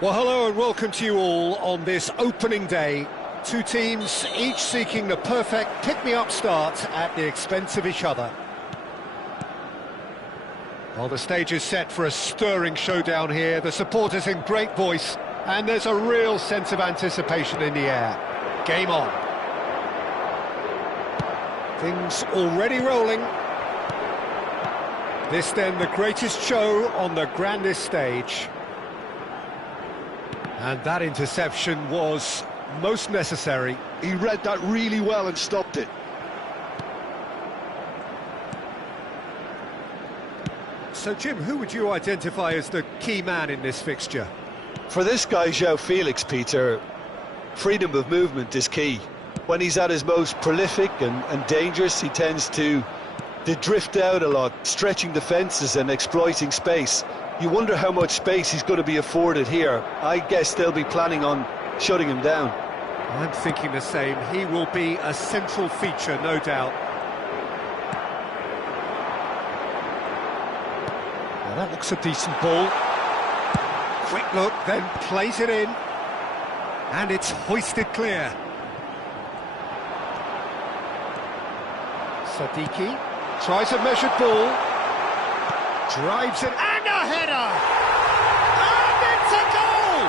Well, hello and welcome to you all on this opening day. Two teams, each seeking the perfect pick-me-up start at the expense of each other. Well, the stage is set for a stirring showdown here. The supporters in great voice, and there's a real sense of anticipation in the air. Game on. Things already rolling. This then the greatest show on the grandest stage. And that interception was most necessary. He read that really well and stopped it. So, Jim, who would you identify as the key man in this fixture? For this guy, João Felix, Peter, freedom of movement is key. When he's at his most prolific and dangerous, he tends to drift out a lot, stretching defences and exploiting space. You wonder how much space he's going to be afforded here. I guess they'll be planning on shutting him down. I'm thinking the same. He will be a central feature, no doubt. Now that looks a decent ball. Quick look, then plays it in. And it's hoisted clear. Sadiki tries a measured ball. Drives it, and a header! And it's a goal!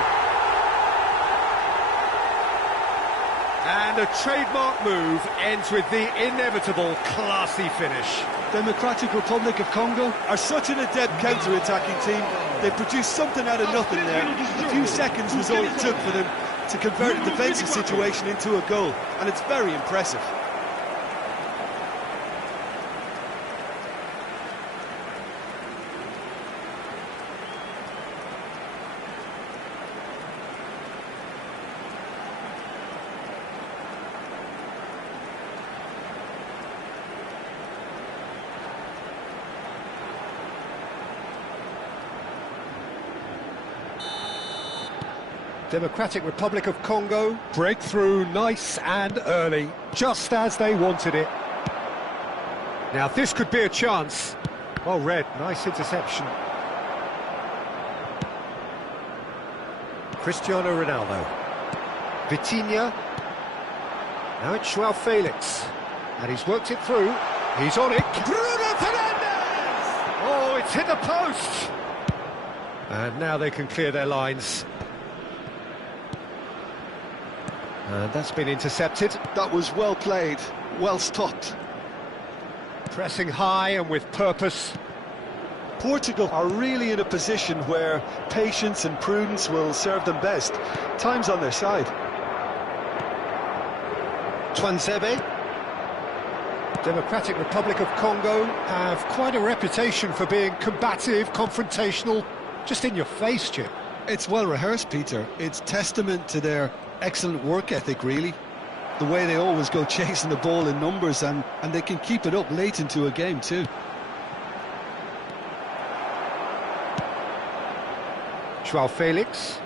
And a trademark move ends with the inevitable classy finish. Democratic Republic of Congo are such an adept counter-attacking team. They produced something out of nothing there. A few seconds was all it took for them to convert a defensive situation into a goal, and it's very impressive. Democratic Republic of Congo, breakthrough nice and early, just as they wanted it. Now this could be a chance. Well read, nice interception. Cristiano Ronaldo. Vitinha. Now it's João Felix. And he's worked it through. He's on it. Bruno Fernandes! Oh, it's hit the post! And now they can clear their lines. And that's been intercepted. That was well played, well stopped. Pressing high and with purpose. Portugal are really in a position where patience and prudence will serve them best. Time's on their side. Twanzebe. Democratic Republic of Congo have quite a reputation for being combative, confrontational, just in your face, Jim. It's well rehearsed, Peter. It's testament to their excellent work ethic, really. The way they always go chasing the ball in numbers, and they can keep it up late into a game too. João Felix.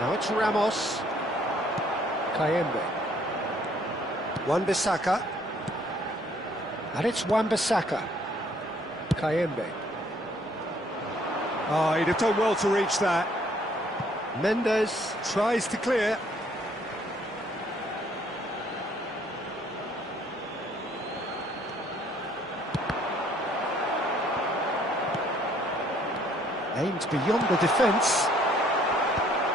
Now it's Ramos. Kayembe. Wan-Bissaka. And it's Wan-Bissaka. Kayembe. Oh, he'd have done well to reach that. Mendes tries to clear. Aimed beyond the defence.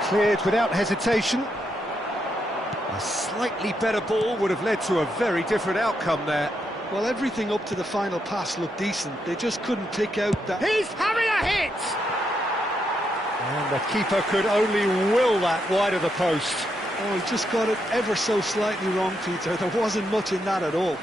Cleared without hesitation. A slightly better ball would have led to a very different outcome there. Well, everything up to the final pass looked decent. They just couldn't pick out that... He's having a hit! And the keeper could only will that wide of the post. Oh, he just got it ever so slightly wrong, Peter. There wasn't much in that at all.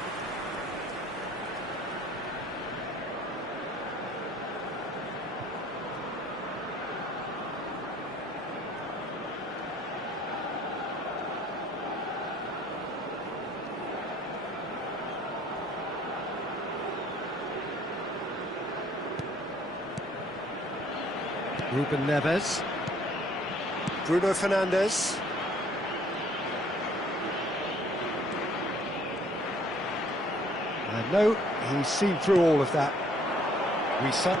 Ruben Neves. Bruno Fernandes. And no, he's seen through all of that. Wissa.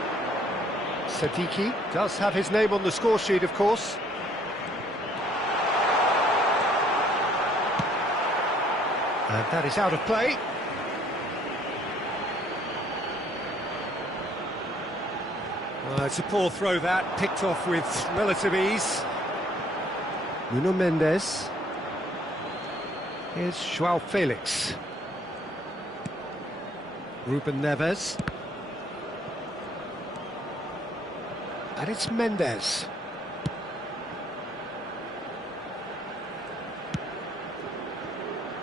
Sadiki does have his name on the score sheet, of course. And that is out of play. It's a poor throw that, picked off with relative ease. Nuno Mendes. Here's João Felix. Ruben Neves. And it's Mendes.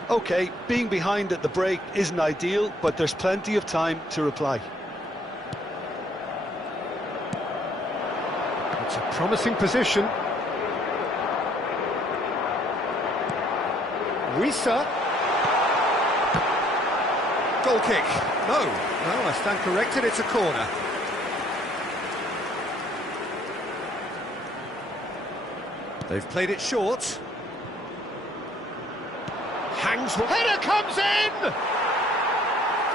OK, being behind at the break isn't ideal, but there's plenty of time to reply. It's a promising position. Wissa. Goal kick. No, I stand corrected, it's a corner. They've played it short. Hangs. Header comes in!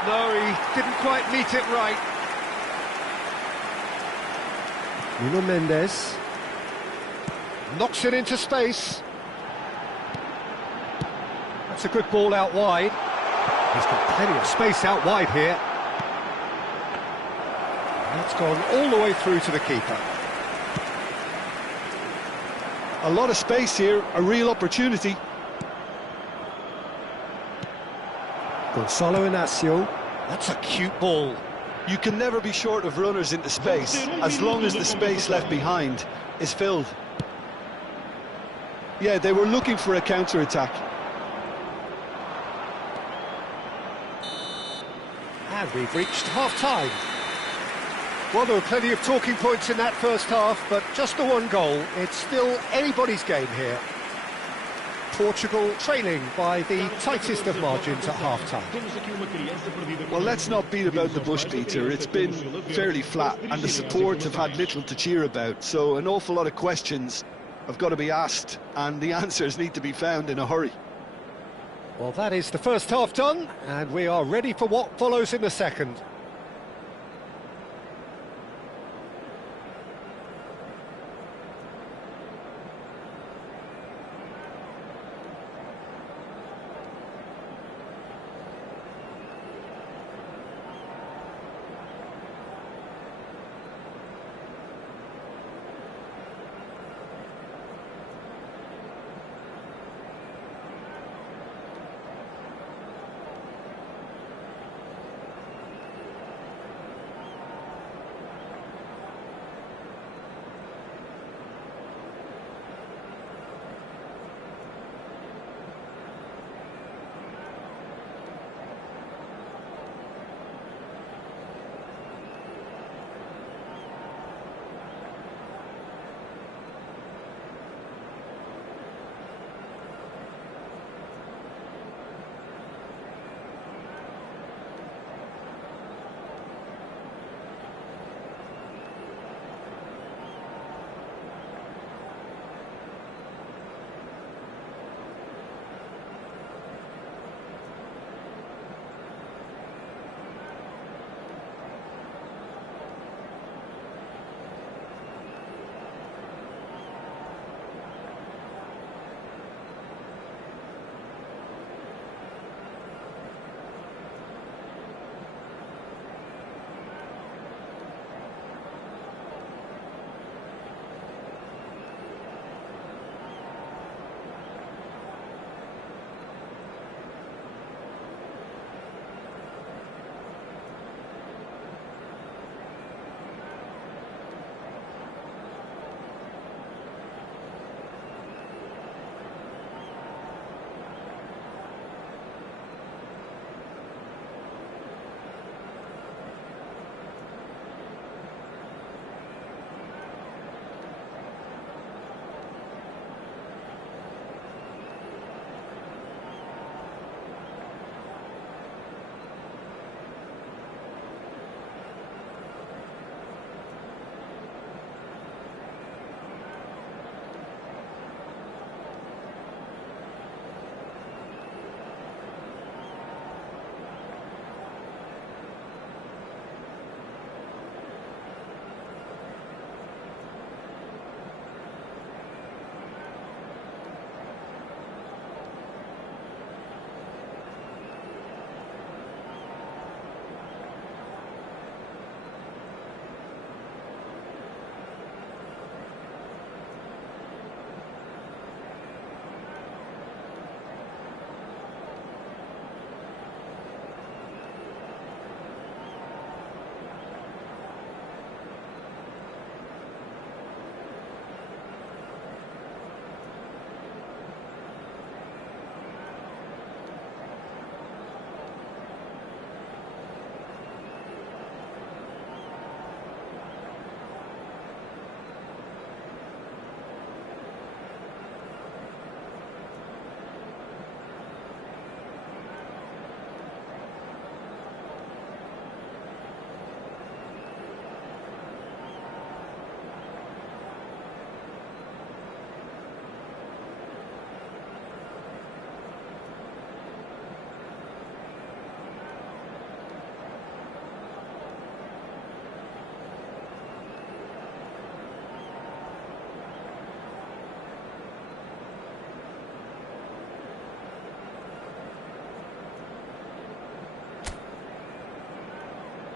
No, he didn't quite meet it right. Nuno Mendes. Knocks it into space. That's a good ball out wide. He's got plenty of space out wide here. That's gone all the way through to the keeper. A lot of space here, a real opportunity. Gonzalo Inacio. That's a cute ball. You can never be short of runners into space, as long as the space left behind is filled. Yeah, they were looking for a counter-attack. And we've reached half-time. Well, there were plenty of talking points in that first half, but just the one goal. It's still anybody's game here. Portugal trailing by the tightest of margins at half-time. Well, let's not beat about the bush, Peter. It's been fairly flat, and the support have had little to cheer about, so an awful lot of questions have got to be asked, and the answers need to be found in a hurry. Well, that is the first half done, and we are ready for what follows in the second.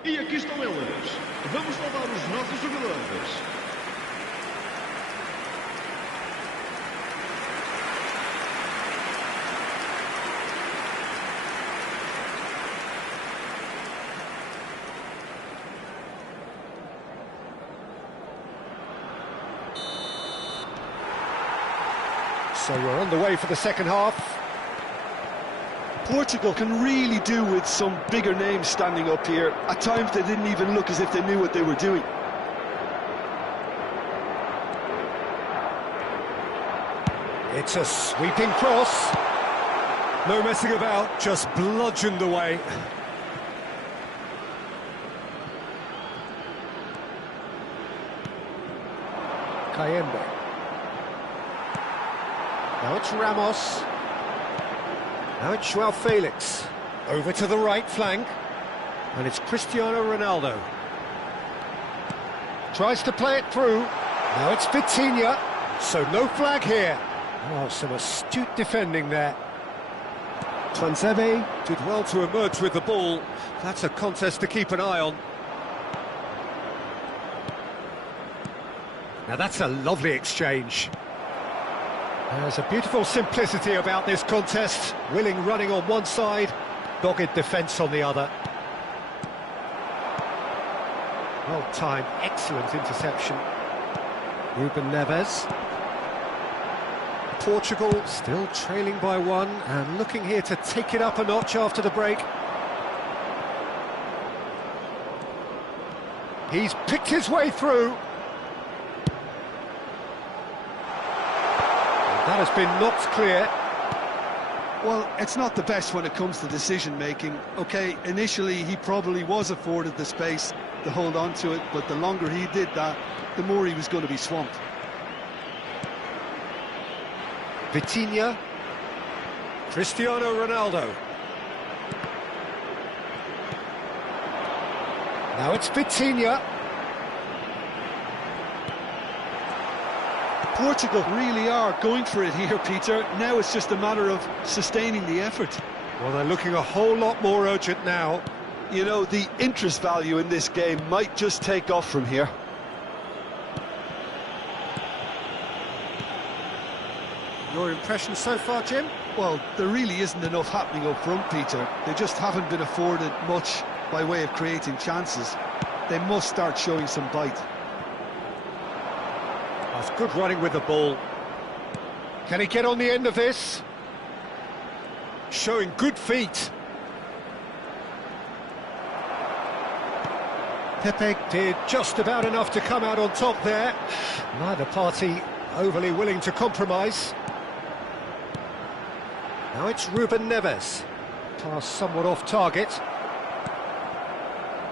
E aqui estão elas. Vamos saudar os nossos jogadores. So we're on the way for the second half. Portugal can really do with some bigger names standing up here. At times they didn't even look as if they knew what they were doing. It's a sweeping cross. No messing about, just bludgeoned away. Kayembe. Now it's Ramos. Now it's Joao Felix. Over to the right flank. And it's Cristiano Ronaldo. Tries to play it through. Now it's Vitinha. So no flag here. Oh, some astute defending there. Tuanzebe did well to emerge with the ball. That's a contest to keep an eye on. Now that's a lovely exchange. There's a beautiful simplicity about this contest. Willing running on one side, dogged defence on the other. Well timed, excellent interception. Ruben Neves. Portugal still trailing by one and looking here to take it up a notch after the break. He's picked his way through. That has been knocked clear. Well, it's not the best when it comes to decision-making. OK, initially he probably was afforded the space to hold on to it, but the longer he did that, the more he was going to be swamped. Vitinha. Cristiano Ronaldo. Now it's Vitinha. Portugal really are going for it here, Peter. Now it's just a matter of sustaining the effort. Well, they're looking a whole lot more urgent now. You know, the interest value in this game might just take off from here. Your impression so far, Jim? Well, there really isn't enough happening up front, Peter. They just haven't been afforded much by way of creating chances. They must start showing some bite. That's good running with the ball. Can he get on the end of this? Showing good feet. Pepe did just about enough to come out on top there. Neither party overly willing to compromise. Now it's Ruben Neves. Pass somewhat off target.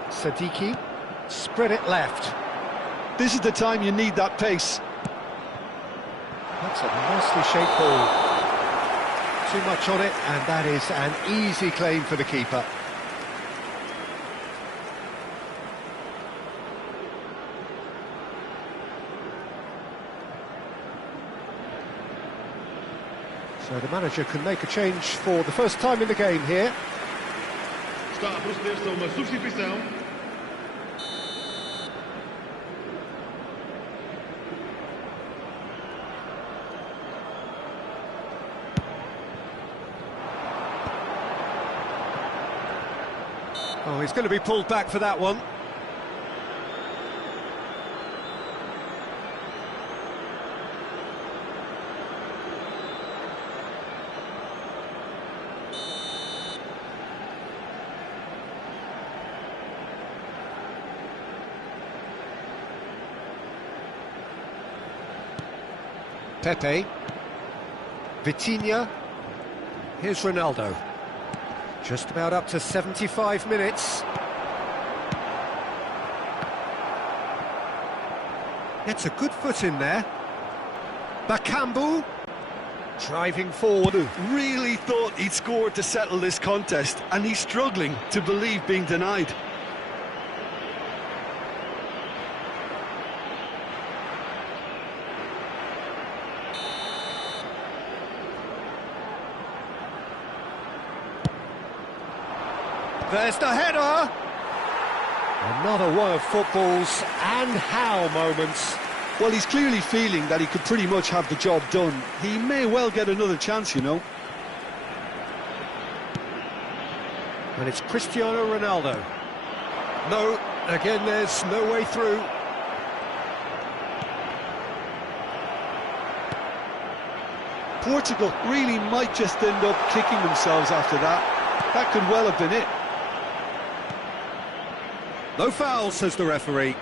Sadiki. Spread it left. This is the time you need that pace. That's a nicely shaped ball. Too much on it, and that is an easy claim for the keeper. So the manager can make a change for the first time in the game here. Está a proceder-se a uma substituição. Oh, he's going to be pulled back for that one. Pepe. Vitinha. Here's Ronaldo. Just about up to 75 minutes. Gets a good foot in there. Bakambu. Driving forward. Really thought he'd scored to settle this contest, and he's struggling to believe being denied. There's the header! Another one of football's and how moments. Well, he's clearly feeling that he could pretty much have the job done. He may well get another chance, you know. And it's Cristiano Ronaldo. No, again, there's no way through. Portugal really might just end up kicking themselves after that. That could well have been it. No foul, says the referee.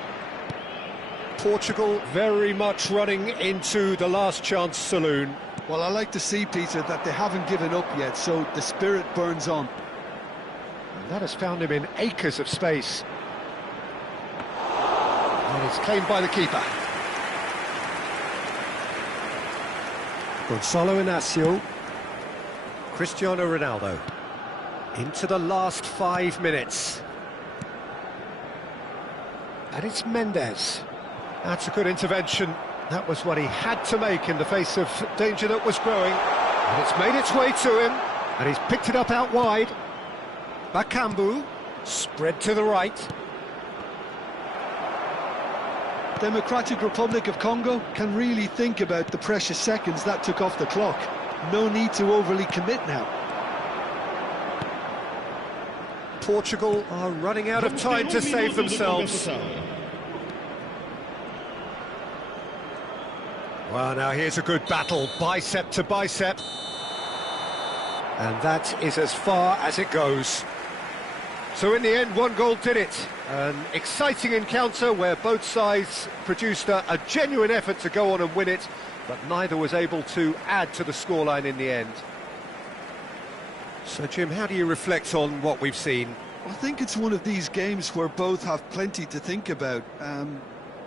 Portugal very much running into the last chance saloon. Well, I like to see, Peter, that they haven't given up yet, so the spirit burns on. And that has found him in acres of space. And it's claimed by the keeper. Gonzalo Inacio. Cristiano Ronaldo. Into the last 5 minutes. And it's Mendes. That's a good intervention. That was what he had to make in the face of danger that was growing. And it's made its way to him. And he's picked it up out wide. Bakambu. Spread to the right. Democratic Republic of Congo can really think about the precious seconds that took off the clock. No need to overly commit now. Portugal are running out of time to save themselves. Well, now here's a good battle, bicep to bicep. And that is as far as it goes. So in the end, one goal did it. An exciting encounter where both sides produced a genuine effort to go on and win it, but neither was able to add to the scoreline in the end. So, Jim, how do you reflect on what we've seen? I think it's one of these games where both have plenty to think about.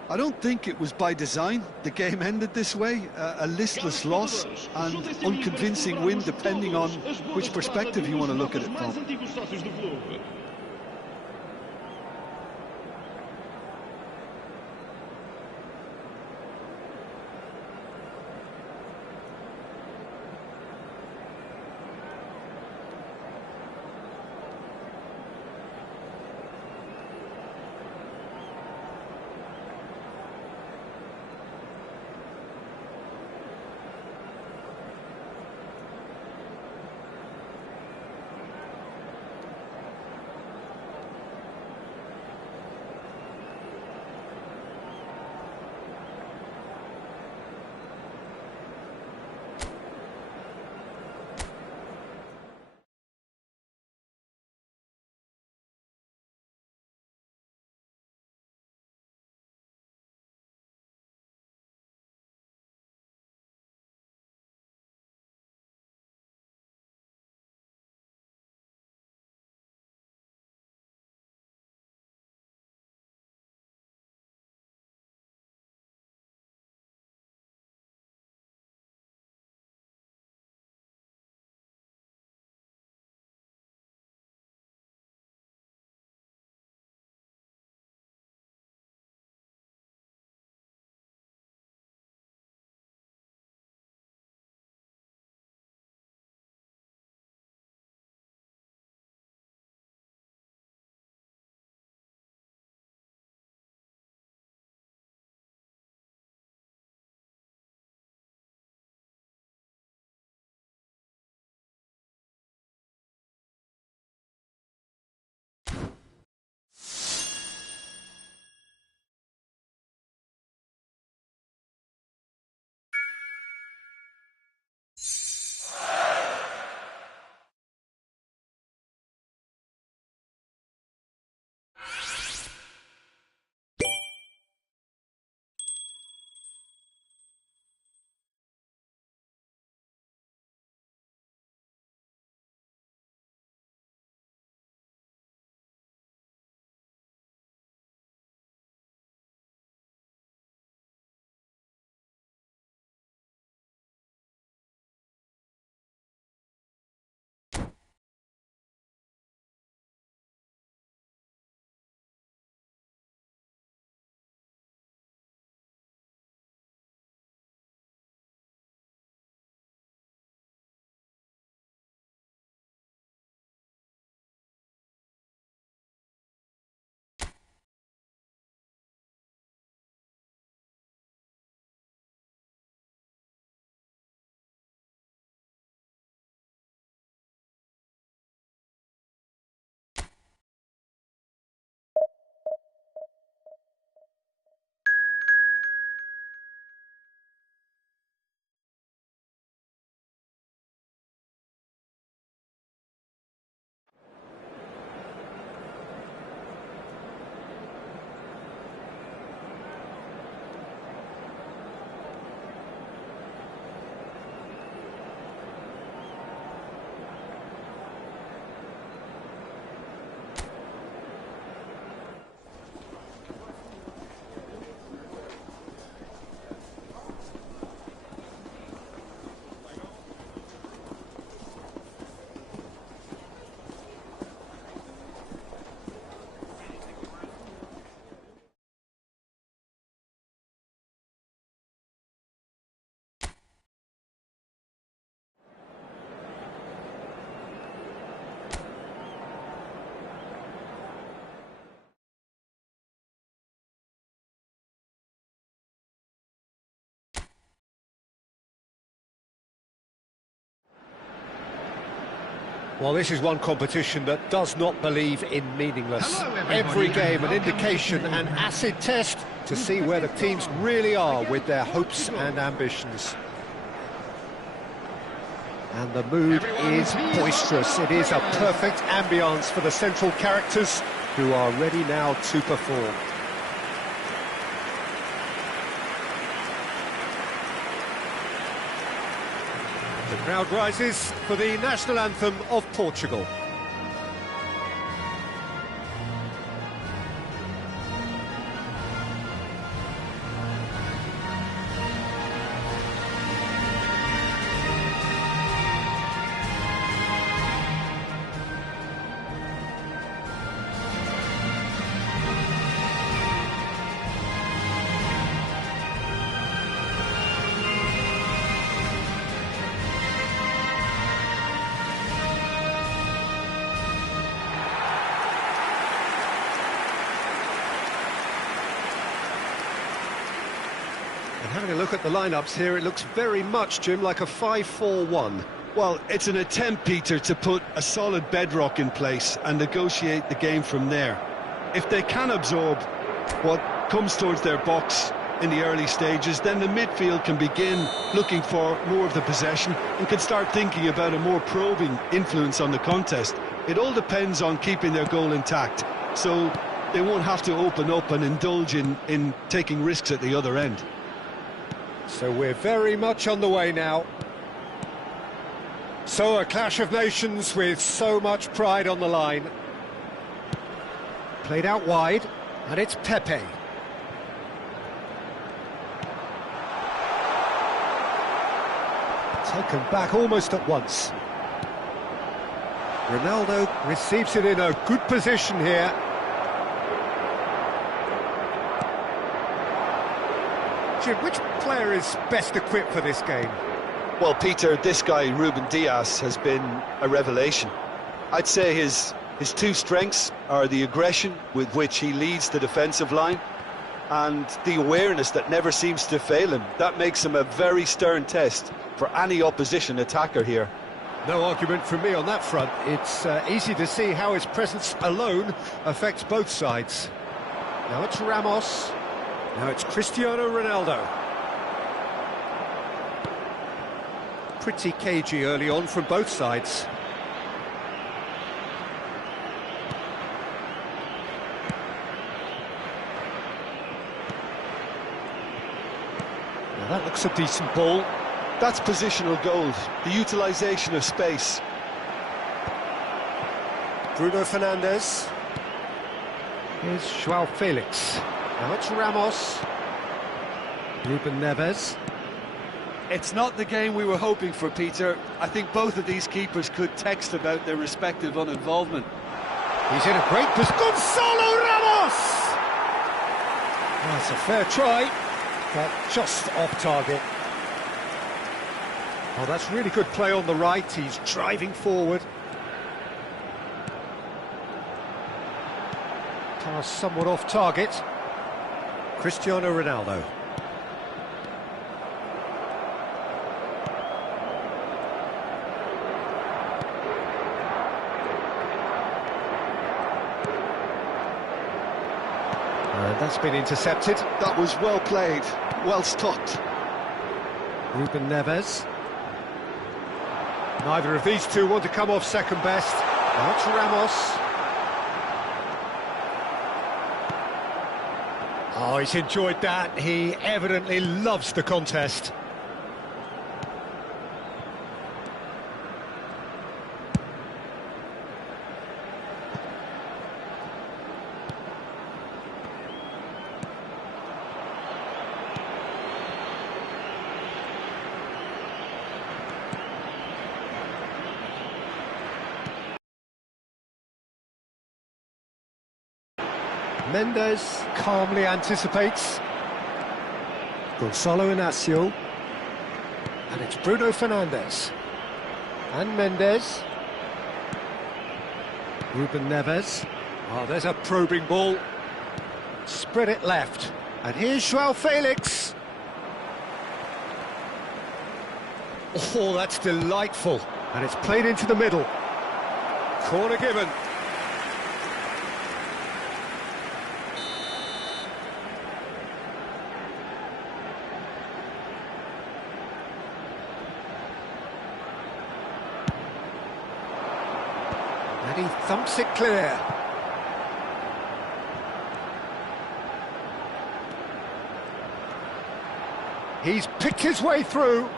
I don't think it was by design the game ended this way. A listless loss and unconvincing win, depending on which perspective you want to look at it from. Well, this is one competition that does not believe in meaningless. Hello, everybody, Every and game an welcome indication, to an acid test to see where the teams really are with their hopes and ambitions. And the mood is boisterous. It is a perfect ambience for the central characters who are ready now to perform. The crowd rises for the national anthem of Portugal. And having a look at the lineups here, it looks very much, Jim, like a 5-4-1. Well, it's an attempt, Peter, to put a solid bedrock in place and negotiate the game from there. If they can absorb what comes towards their box in the early stages, then the midfield can begin looking for more of the possession and can start thinking about a more probing influence on the contest. It all depends on keeping their goal intact, so they won't have to open up and indulge in taking risks at the other end. So we're very much on the way now. So a clash of nations with so much pride on the line. Played out wide, and it's Pepe. Taken back almost at once. Ronaldo receives it in a good position here. Jim, which player is best equipped for this game? Well, Peter, this guy, Ruben Dias, has been a revelation. I'd say his two strengths are the aggression with which he leads the defensive line and the awareness that never seems to fail him. That makes him a very stern test for any opposition attacker here. No argument from me on that front. It's easy to see how his presence alone affects both sides. Now it's Ramos. Now it's Cristiano Ronaldo. Pretty cagey early on from both sides. Now that looks a decent ball. That's positional gold, the utilisation of space. Bruno Fernandes. Here's João Felix. Now it's Ramos. Ruben Neves. It's not the game we were hoping for, Peter. I think both of these keepers could text about their respective uninvolvement. He's in a great position. Gonzalo Ramos! That's a fair try, but just off target. Oh, that's really good play on the right. He's driving forward. Pass somewhat off target. Cristiano Ronaldo. And that's been intercepted. That was well played, well stopped. Ruben Neves. Neither of these two want to come off second best. Now it's Ramos. Oh, he's enjoyed that. He evidently loves the contest. Mendes calmly anticipates. Gonzalo Inacio. And it's Bruno Fernandes. And Mendes. Ruben Neves. Oh, there's a probing ball. Spread it left. And here's João Felix. Oh, that's delightful. And it's played into the middle. Corner given. And he thumps it clear. He's picked his way through. Goal!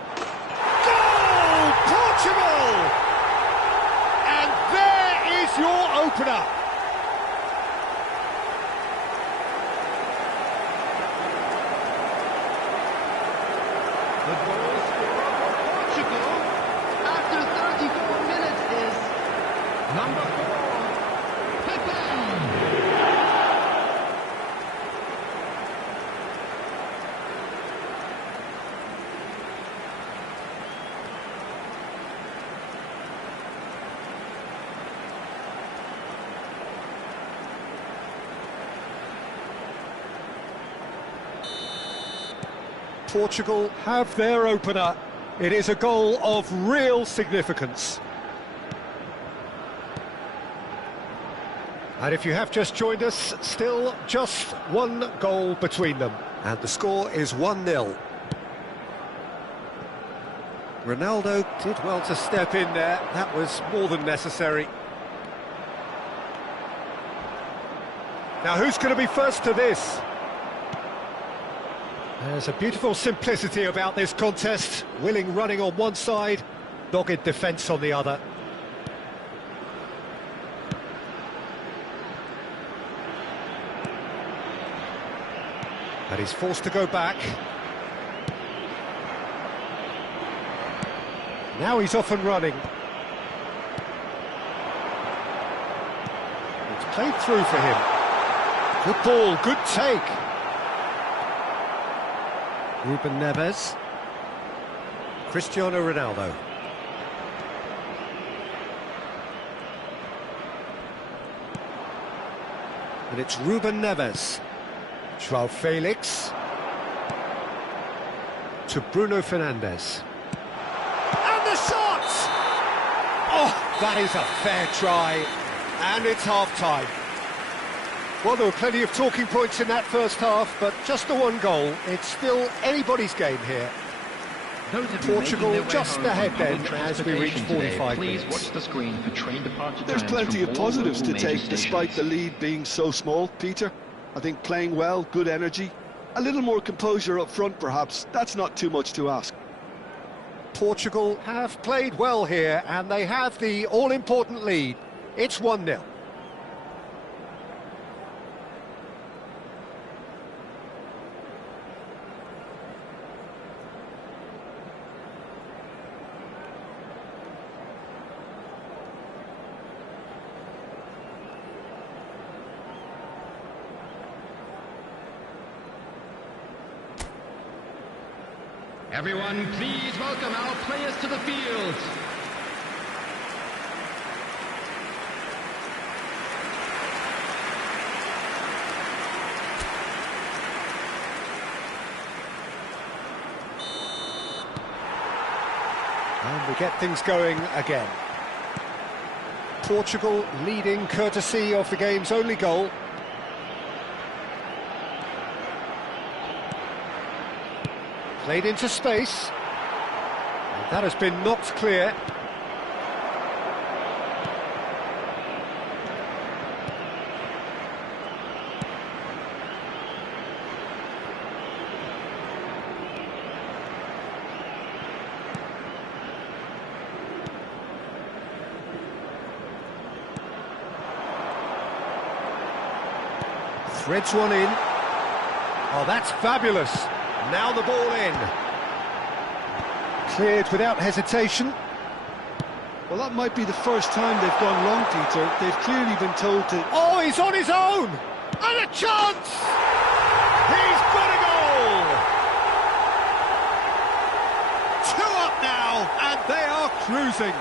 Portugal! And there is your opener. The goal scorer for Portugal after 34 minutes is number 4, Pepe. Portugal have their opener. It is a goal of real significance. And if you have just joined us, still just one goal between them. And the score is 1-0. Ronaldo did well to step in there. That was more than necessary. Now who's going to be first to this? There's a beautiful simplicity about this contest. Willing running on one side, dogged defence on the other. And he's forced to go back. Now he's off and running. It's played through for him. Good ball, good take. Ruben Neves. Cristiano Ronaldo. And it's Ruben Neves. João Felix. To Bruno Fernandes. And the shot! Oh, that is a fair try. And it's half-time. Well, there were plenty of talking points in that first half, but just the one goal. It's still anybody's game here. Portugal just ahead then as we reach 45 Please minutes. watch the screen for train departure There's times plenty from of all positives to local major take despite the stations. lead being so small, Peter. I think playing well, good energy, a little more composure up front perhaps, that's not too much to ask. Portugal have played well here and they have the all-important lead. It's 1-0. Everyone, please welcome our players to the field. And we get things going again. Portugal leading courtesy of the game's only goal. Played into space. And that has been knocked clear. Threads one in. Oh, that's fabulous. Now the ball in. Cleared without hesitation. Well, that might be the first time they've gone long, Peter. They've clearly been told to... Oh, he's on his own! And a chance! He's got a goal! 2 up now, and they are cruising.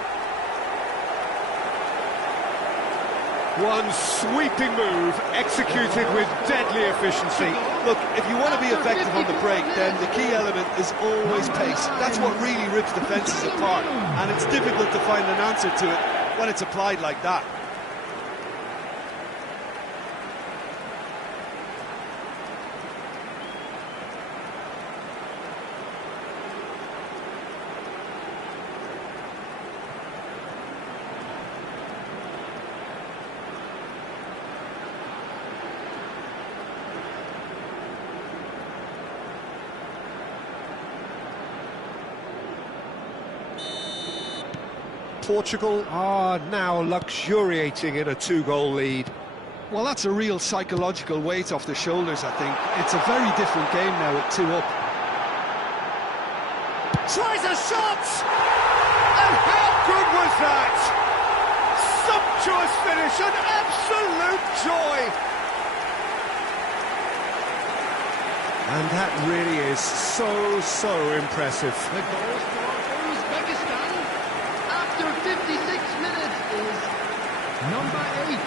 One sweeping move, executed with deadly efficiency. Look, if you want to be effective on the break, then the key element is always pace. That's what really rips defences apart, and it's difficult to find an answer to it when it's applied like that. Portugal are now luxuriating in a 2-goal lead. Well, that's a real psychological weight off the shoulders, I think. It's a very different game now with 2 up. Tries a shot! And how good was that? Sumptuous finish, an absolute joy! And that really is so impressive. The goal for Uzbekistan after 56 minutes is number 8.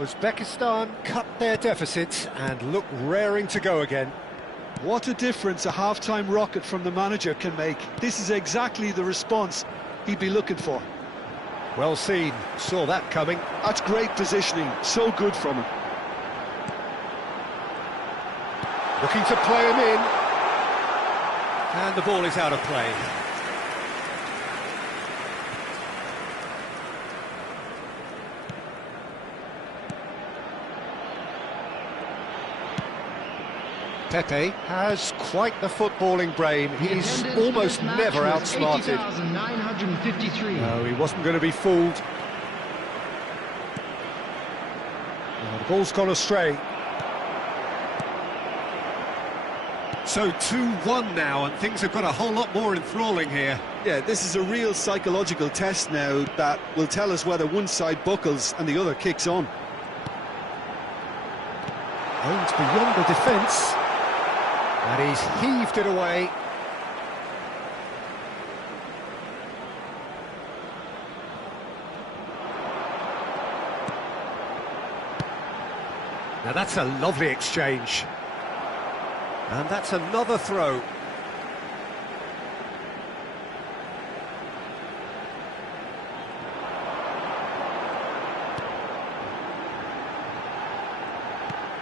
Uzbekistan cut their deficit and look raring to go again. What a difference a half-time rocket from the manager can make. This is exactly the response he'd be looking for. Well seen, saw that coming. That's great positioning, so good from him. Looking to play him in. And the ball is out of play. Pepe has quite the footballing brain. He's almost never outsmarted. 80,953. No, he wasn't going to be fooled. The ball's gone astray. So 2-1 now, and things have got a whole lot more enthralling here. Yeah, this is a real psychological test now that will tell us whether one side buckles and the other kicks on. Aims beyond the defence. And he's heaved it away. Now that's a lovely exchange. And that's another throw.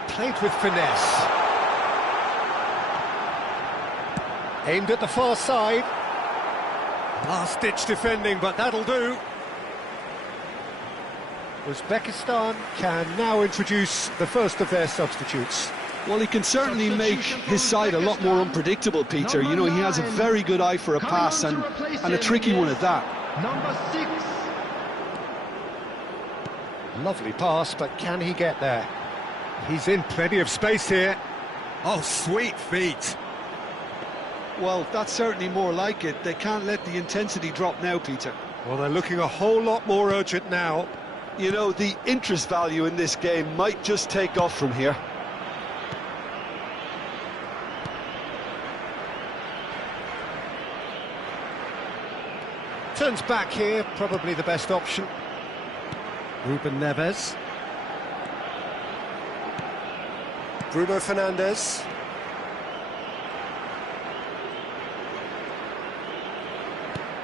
Played with finesse. Aimed at the far side. Last-ditch defending, but that'll do. Uzbekistan can now introduce the first of their substitutes. Well, he can certainly make his side a lot more unpredictable, Peter. You know, he has a very good eye for a pass and a tricky one at that. Number 6. Lovely pass, but can he get there? He's in plenty of space here. Oh, sweet feet. Well, that's certainly more like it. They can't let the intensity drop now, Peter. Well, they're looking a whole lot more urgent now. You know, the interest value in this game might just take off from here. Turns back here, probably the best option. Ruben Neves. Bruno Fernandes.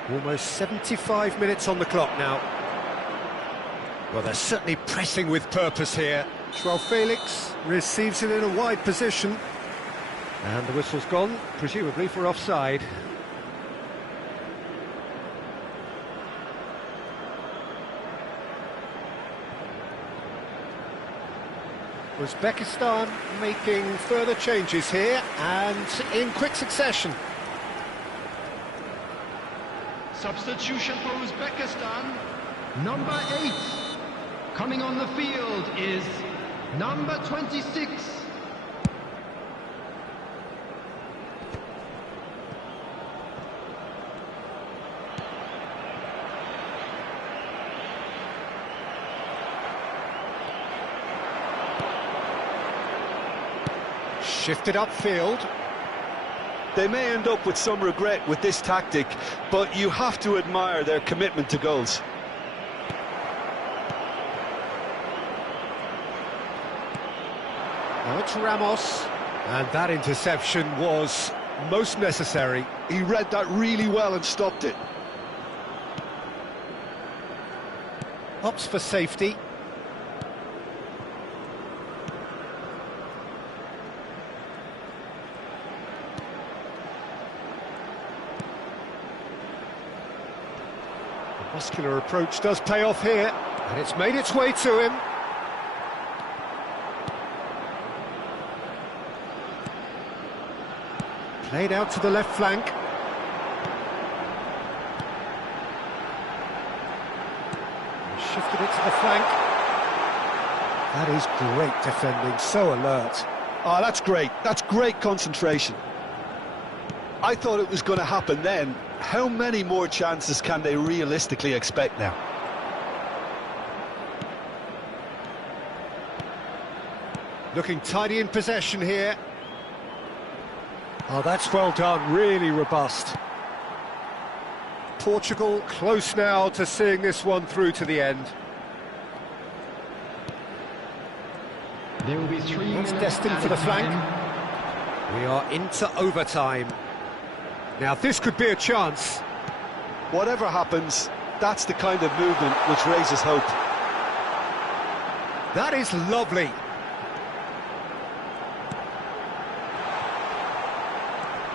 Almost 75 minutes on the clock now. Well, they're certainly pressing with purpose here. Joao Felix receives it in a wide position. And the whistle's gone, presumably for offside. Uzbekistan making further changes here, and in quick succession. Substitution for Uzbekistan. Number 8. Coming on the field is number 26. Shifted upfield. They may end up with some regret with this tactic, but you have to admire their commitment to goals. Now it's Ramos, and that interception was most necessary. He read that really well and stopped it. Opts for safety. Muscular approach does pay off here, and it's made its way to him. Played out to the left flank. Shifted it to the flank. That is great defending, so alert. Oh, that's great. That's great concentration. I thought it was going to happen then. How many more chances can they realistically expect now? Looking tidy in possession here. Oh, that's well done, really robust. Portugal close now to seeing this one through to the end. There will be 3 That's minutes destined for the flank. We are into overtime. Now this could be a chance. Whatever happens, that's the kind of movement which raises hope. That is lovely.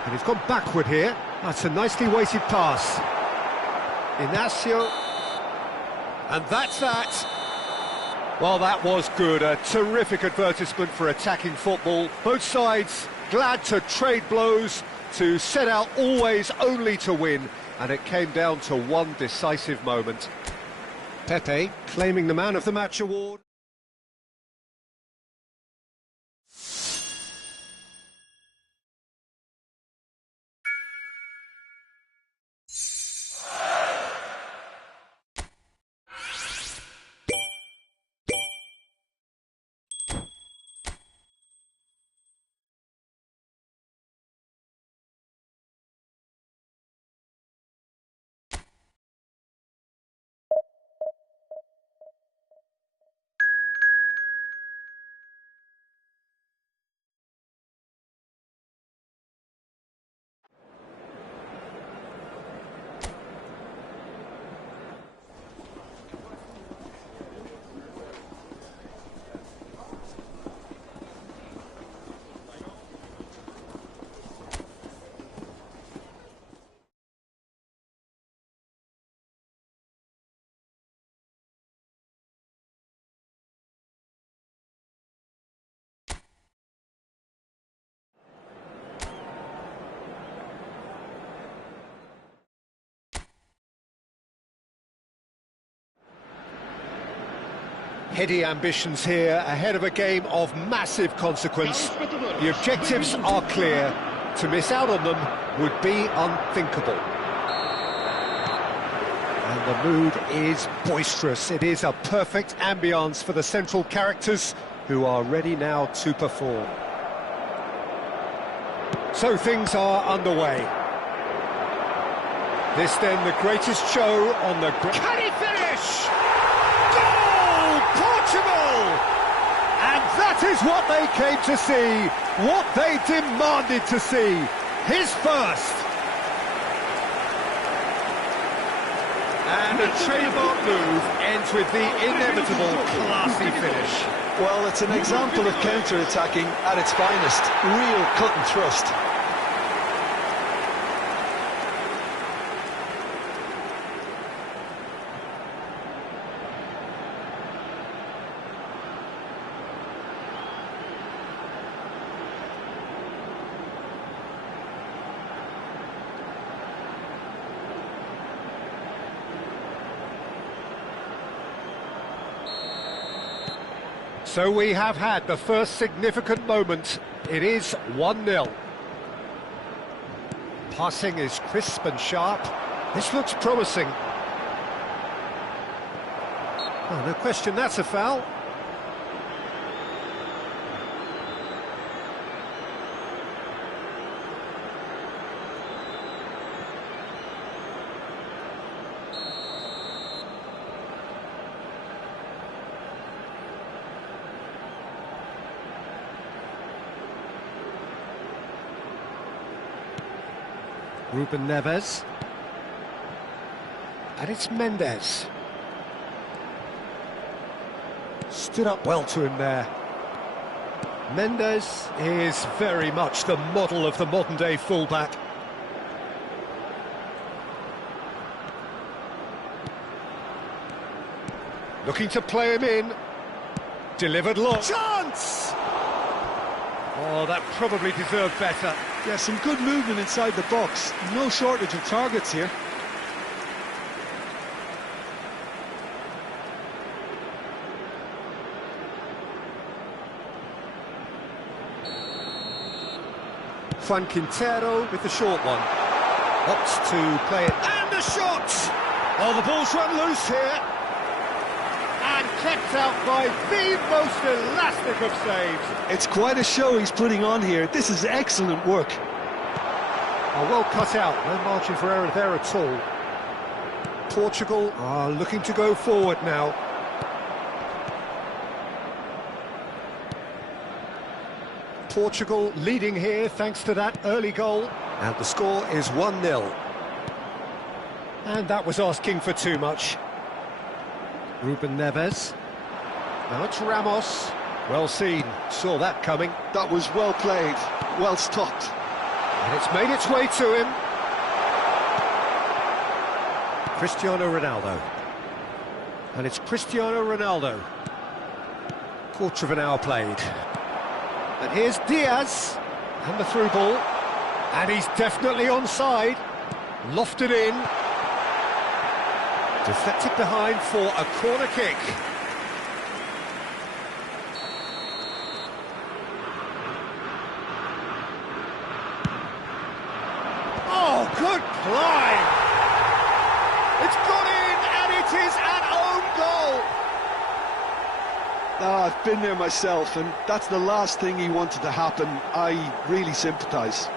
And he's gone backward here. That's a nicely weighted pass. Inacio. And that's that. Well, that was good. A terrific advertisement for attacking football. Both sides glad to trade blows, to set out always only to win. And it came down to one decisive moment. Pepe claiming the Man of the Match award. Heady ambitions here, ahead of a game of massive consequence. The objectives are clear. To miss out on them would be unthinkable. And the mood is boisterous. It is a perfect ambience for the central characters who are ready now to perform. So things are underway. This then the greatest show on the... Can he finish? Portugal! And that is what they came to see, what they demanded to see. His first. And a trademark move ends with the inevitable classy finish. Well, it's an example of counter-attacking at its finest. Real cut and thrust. So we have had the first significant moment. It is 1-0. Passing is crisp and sharp. This looks promising. Oh, no question, that's a foul. Ruben Neves. And it's Mendes. Stood up well to him there. Mendes is very much the model of the modern-day fullback. Looking to play him in. Delivered long. Chance! Oh, that probably deserved better. Yeah, some good movement inside the box. No shortage of targets here. Quintero with the short one. Opts to play it. And a shot! Oh, the ball's run loose here. And kept out by the most elastic of saves. It's quite a show he's putting on here. This is excellent work. Oh, well cut out. No margin for error there at all. Portugal are looking to go forward now. Portugal leading here thanks to that early goal. And the score is 1-0. And that was asking for too much. Ruben Neves. Now it's Ramos. Well seen. Saw that coming. That was well played, well stopped. And it's made its way to him. Cristiano Ronaldo. And it's Cristiano Ronaldo. Quarter of an hour played. And here's Diaz, and the through ball, and he's definitely onside, lofted in, deflected behind for a corner kick. Oh, good climb! It's gone in, and it is an own goal! I've been there myself, and that's the last thing he wanted to happen. I really sympathise.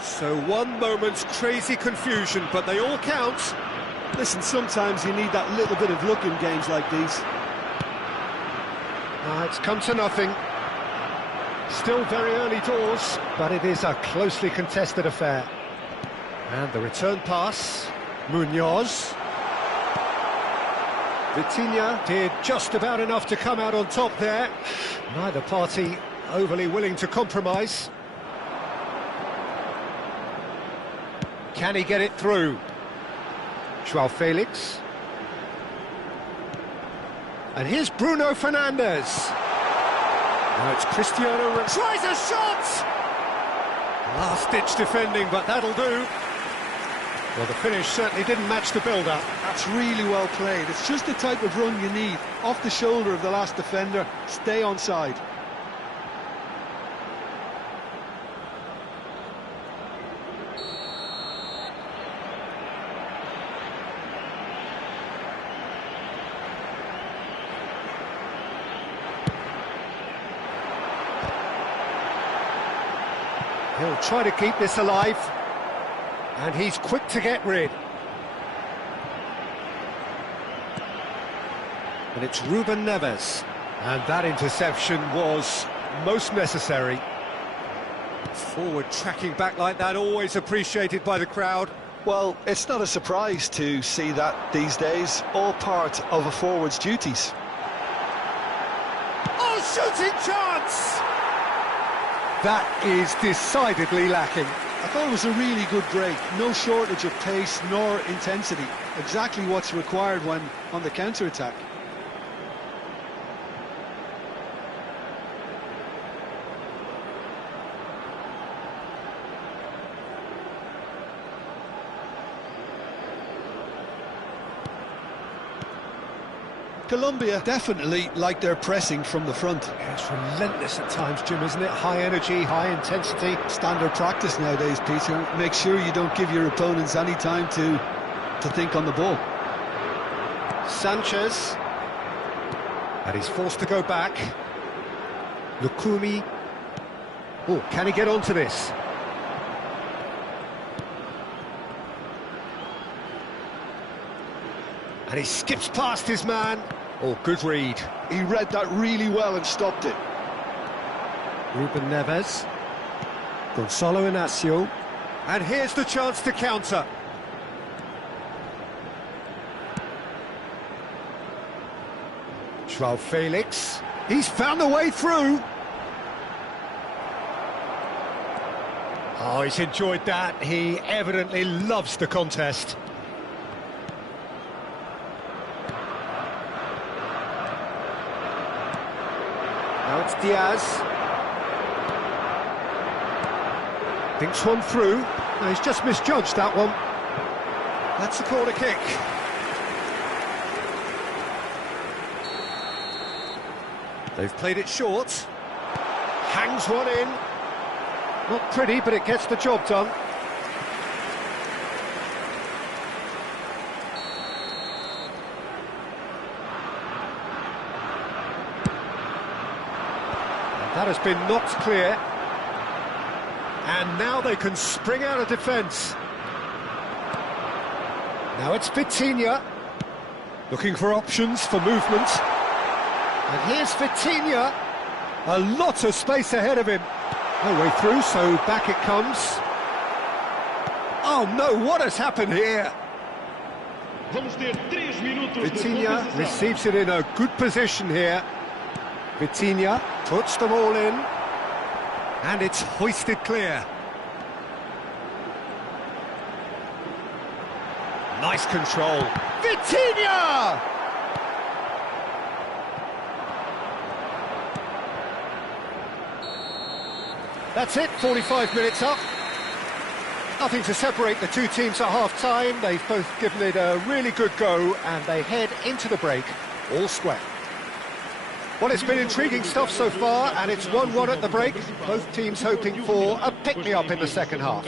So one moment's crazy confusion, but they all count. Listen, sometimes you need that little bit of luck in games like these. It's come to nothing. Still very early doors, but it is a closely contested affair. And the return pass, Munoz. Vitinha did just about enough to come out on top there. Neither party overly willing to compromise. Can he get it through? Joao Felix. And here's Bruno Fernandes. Now it's Cristiano. Tries a shot! Last-ditch defending, but that'll do. Well, the finish certainly didn't match the build-up. That's really well played. It's just the type of run you need. Off the shoulder of the last defender, stay onside. He'll try to keep this alive, and he's quick to get rid. And it's Ruben Neves, and that interception was most necessary. Forward tracking back like that, always appreciated by the crowd. Well, it's not a surprise to see that these days, all part of a forward's duties. Oh, shooting chance! That is decidedly lacking. I thought it was a really good break. No shortage of pace nor intensity. Exactly what's required when on the counter-attack. Colombia definitely like their pressing from the front. Yeah, it's relentless at times, Jim, isn't it? High energy, high intensity. Standard practice nowadays, Peter. Make sure you don't give your opponents any time to think on the ball. Sanchez. And he's forced to go back. Lukumi. Oh, can he get onto this? And he skips past his man. Oh, good read. He read that really well and stopped it. Ruben Neves. Gonzalo Inacio. And here's the chance to counter. Joao Felix. He's found a way through. Oh, he's enjoyed that. He evidently loves the contest. Now it's Diaz. Thinks one through. No, he's just misjudged that one. That's a corner kick. They've played it short. Hangs one in. Not pretty, but it gets the job done. That has been knocked clear. And now they can spring out of defence. Now it's Vitinha, looking for options for movement. And here's Vitinha, a lot of space ahead of him. No way through, so back it comes. Oh no, what has happened here? Vitinha receives it in a good position here. Vitinha puts them all in. And it's hoisted clear. Nice control. Vitinha! That's it, 45 minutes up. Nothing to separate the two teams at half-time. They've both given it a really good go, and they head into the break all square. Well, it's been intriguing stuff so far, and it's 1-1 at the break. Both teams hoping for a pick-me-up in the second half.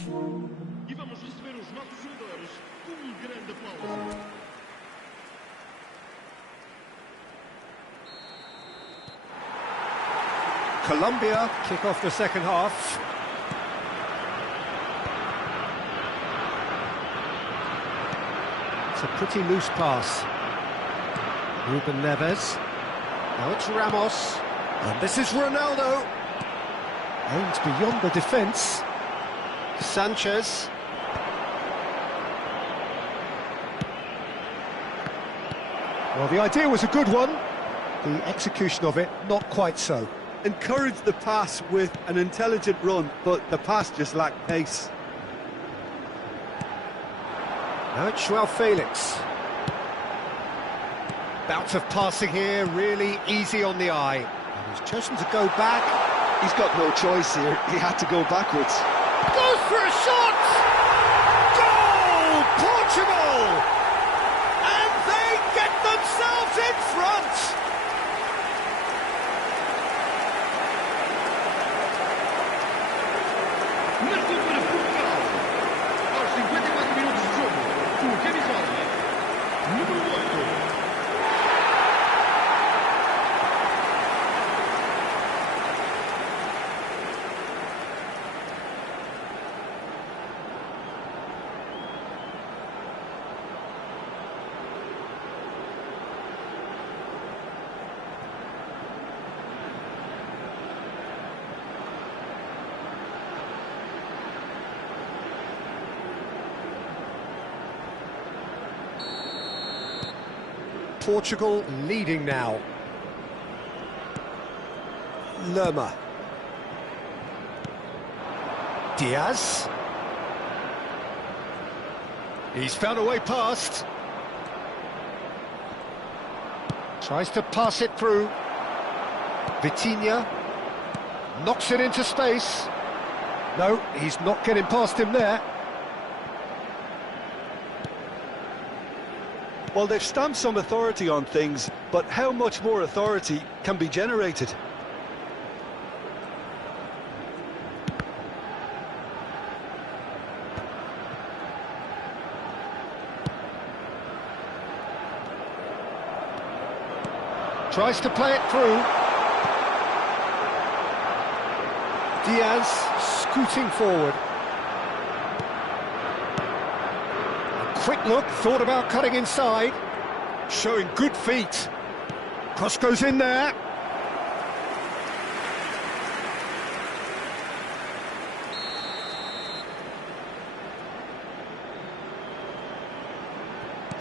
E vamos receber os nossos jogadores com grande aplauso. Colombia kick off the second half. It's a pretty loose pass. Ruben Neves. Now it's Ramos. And this is Ronaldo. Aims beyond the defence. Sanchez. Well, the idea was a good one. The execution of it, not quite so. Encouraged the pass with an intelligent run, but the pass just lacked pace. Now it's João Felix. Bout of passing here, really easy on the eye. And he's chosen to go back. He's got no choice here. He had to go backwards. Goes for a shot! Goal! Portugal! And they get themselves in front! Marcou para Portugal. Aos 54 minutos de jogo, com a camisola número 8. Portugal leading now. Lerma. Diaz. He's found a way past. Tries to pass it through. Vitinha knocks it into space. No, he's not getting past him there. Well, they've stamped some authority on things, but how much more authority can be generated? Tries to play it through. Diaz scooting forward. Quick look, thought about cutting inside. Showing good feet. Cross goes in there.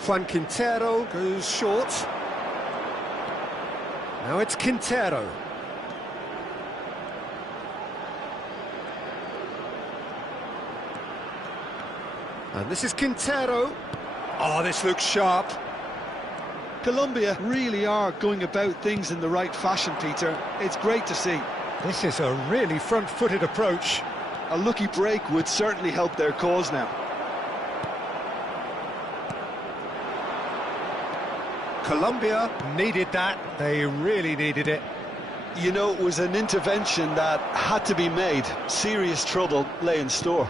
Juan Quintero goes short. Now it's Quintero. And this is Quintero. Oh, this looks sharp. Colombia really are going about things in the right fashion, Peter. It's great to see. This is a really front-footed approach. A lucky break would certainly help their cause now. Colombia needed that. They really needed it. You know, it was an intervention that had to be made. Serious trouble lay in store.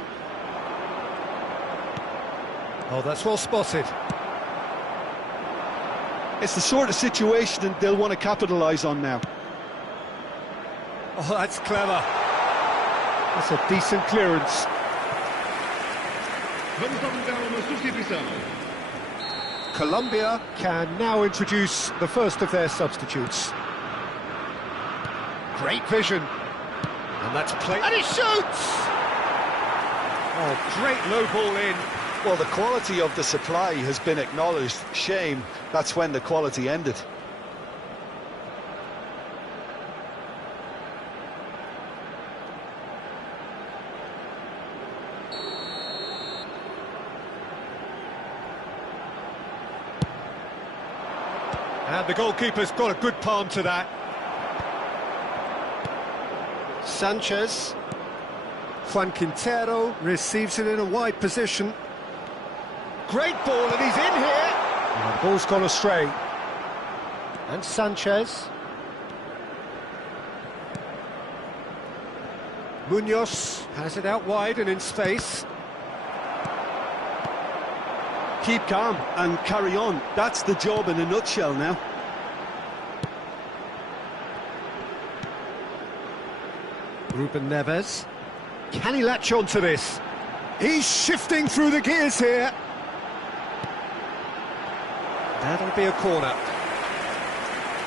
Oh, that's well spotted. It's the sort of situation they'll want to capitalise on now. Oh, that's clever. That's a decent clearance. Vamos alugar uma substituição. Colombia can now introduce the first of their substitutes. Great vision. And that's play. And he shoots! Oh, great low ball in. Well, the quality of the supply has been acknowledged. Shame, that's when the quality ended. And the goalkeeper's got a good palm to that. Sanchez. Juan Quintero receives it in a wide position. Great ball, and he's in here. And the ball's gone astray. And Sanchez. Munoz has it out wide and in space. Keep calm and carry on. That's the job in a nutshell now. Ruben Neves. Can he latch on to this? He's shifting through the gears here. That'll be a corner.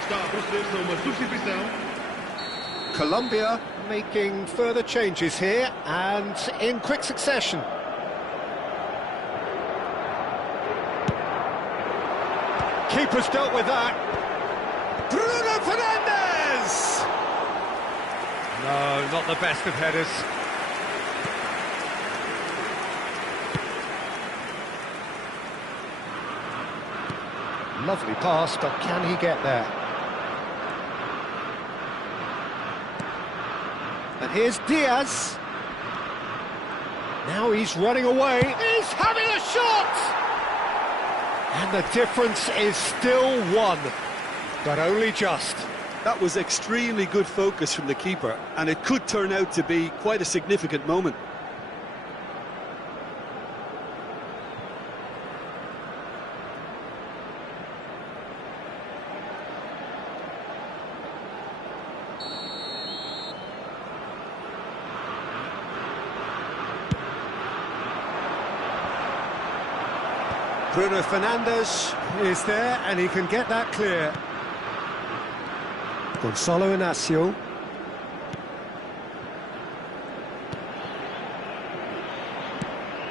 Está a proceder-se a uma substituição. Colombia making further changes here and in quick succession. Keeper's dealt with that. Bruno Fernandes! No, not the best of headers. Lovely pass, but can he get there? And here's Diaz. Now he's running away. He's having a shot! And the difference is still one, but only just. That was extremely good focus from the keeper, and it could turn out to be quite a significant moment. Bruno Fernandes is there, and he can get that clear. Gonzalo Inacio.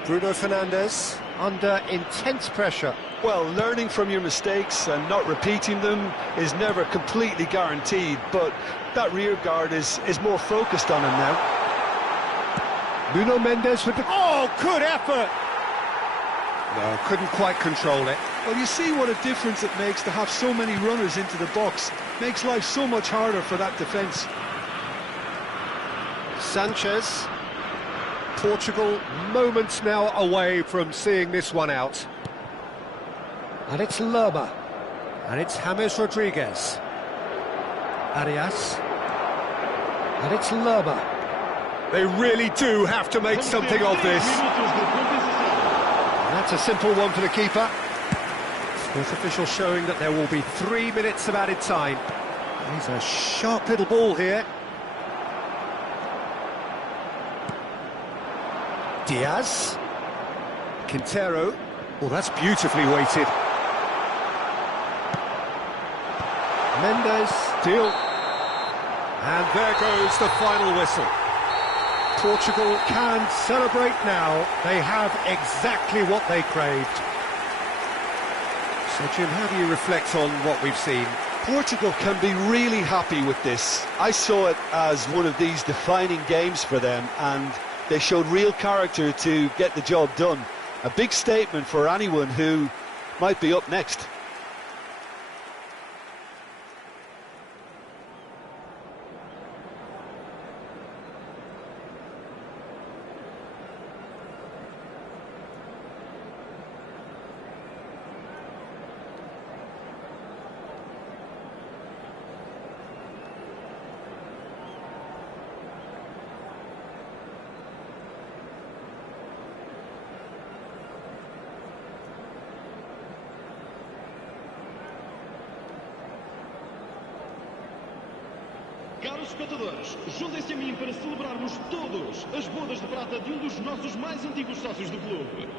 Bruno Fernandes under intense pressure. Well, learning from your mistakes and not repeating them is never completely guaranteed, but that rear guard is more focused on him now. Nuno Mendes with the... Oh, good effort! No, couldn't quite control it. Well, you see what a difference it makes to have so many runners into the box. Makes life so much harder for that defence. Sanchez. Portugal moments now away from seeing this one out. And it's Lerma. And it's James Rodriguez. Arias. And it's Lerma. They really do have to make something of this. That's a simple one for the keeper. Fourth official showing that there will be 3 minutes of added time. He's a sharp little ball here. Diaz. Quintero. Oh, that's beautifully weighted. Mendes. Deal. And there goes the final whistle. Portugal can celebrate now. They have exactly what they craved. So, Jim, how do you reflect on what we've seen? Portugal can be really happy with this. I saw it as one of these defining games for them, and they showed real character to get the job done. A big statement for anyone who might be up next. Caros espectadores, juntem-se a mim para celebrarmos todos as bodas de prata de um dos nossos mais antigos sócios do clube.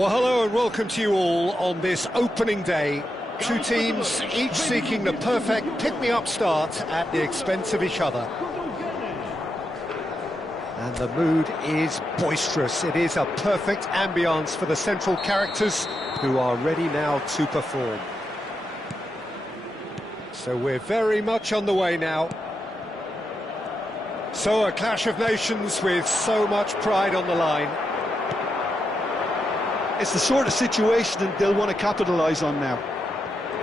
Well, hello and welcome to you all on this opening day. Two teams, each seeking the perfect pick-me-up start at the expense of each other. And the mood is boisterous. It is a perfect ambience for the central characters who are ready now to perform. So we're very much on the way now. So a clash of nations with so much pride on the line. It's the sort of situation that they'll want to capitalise on now.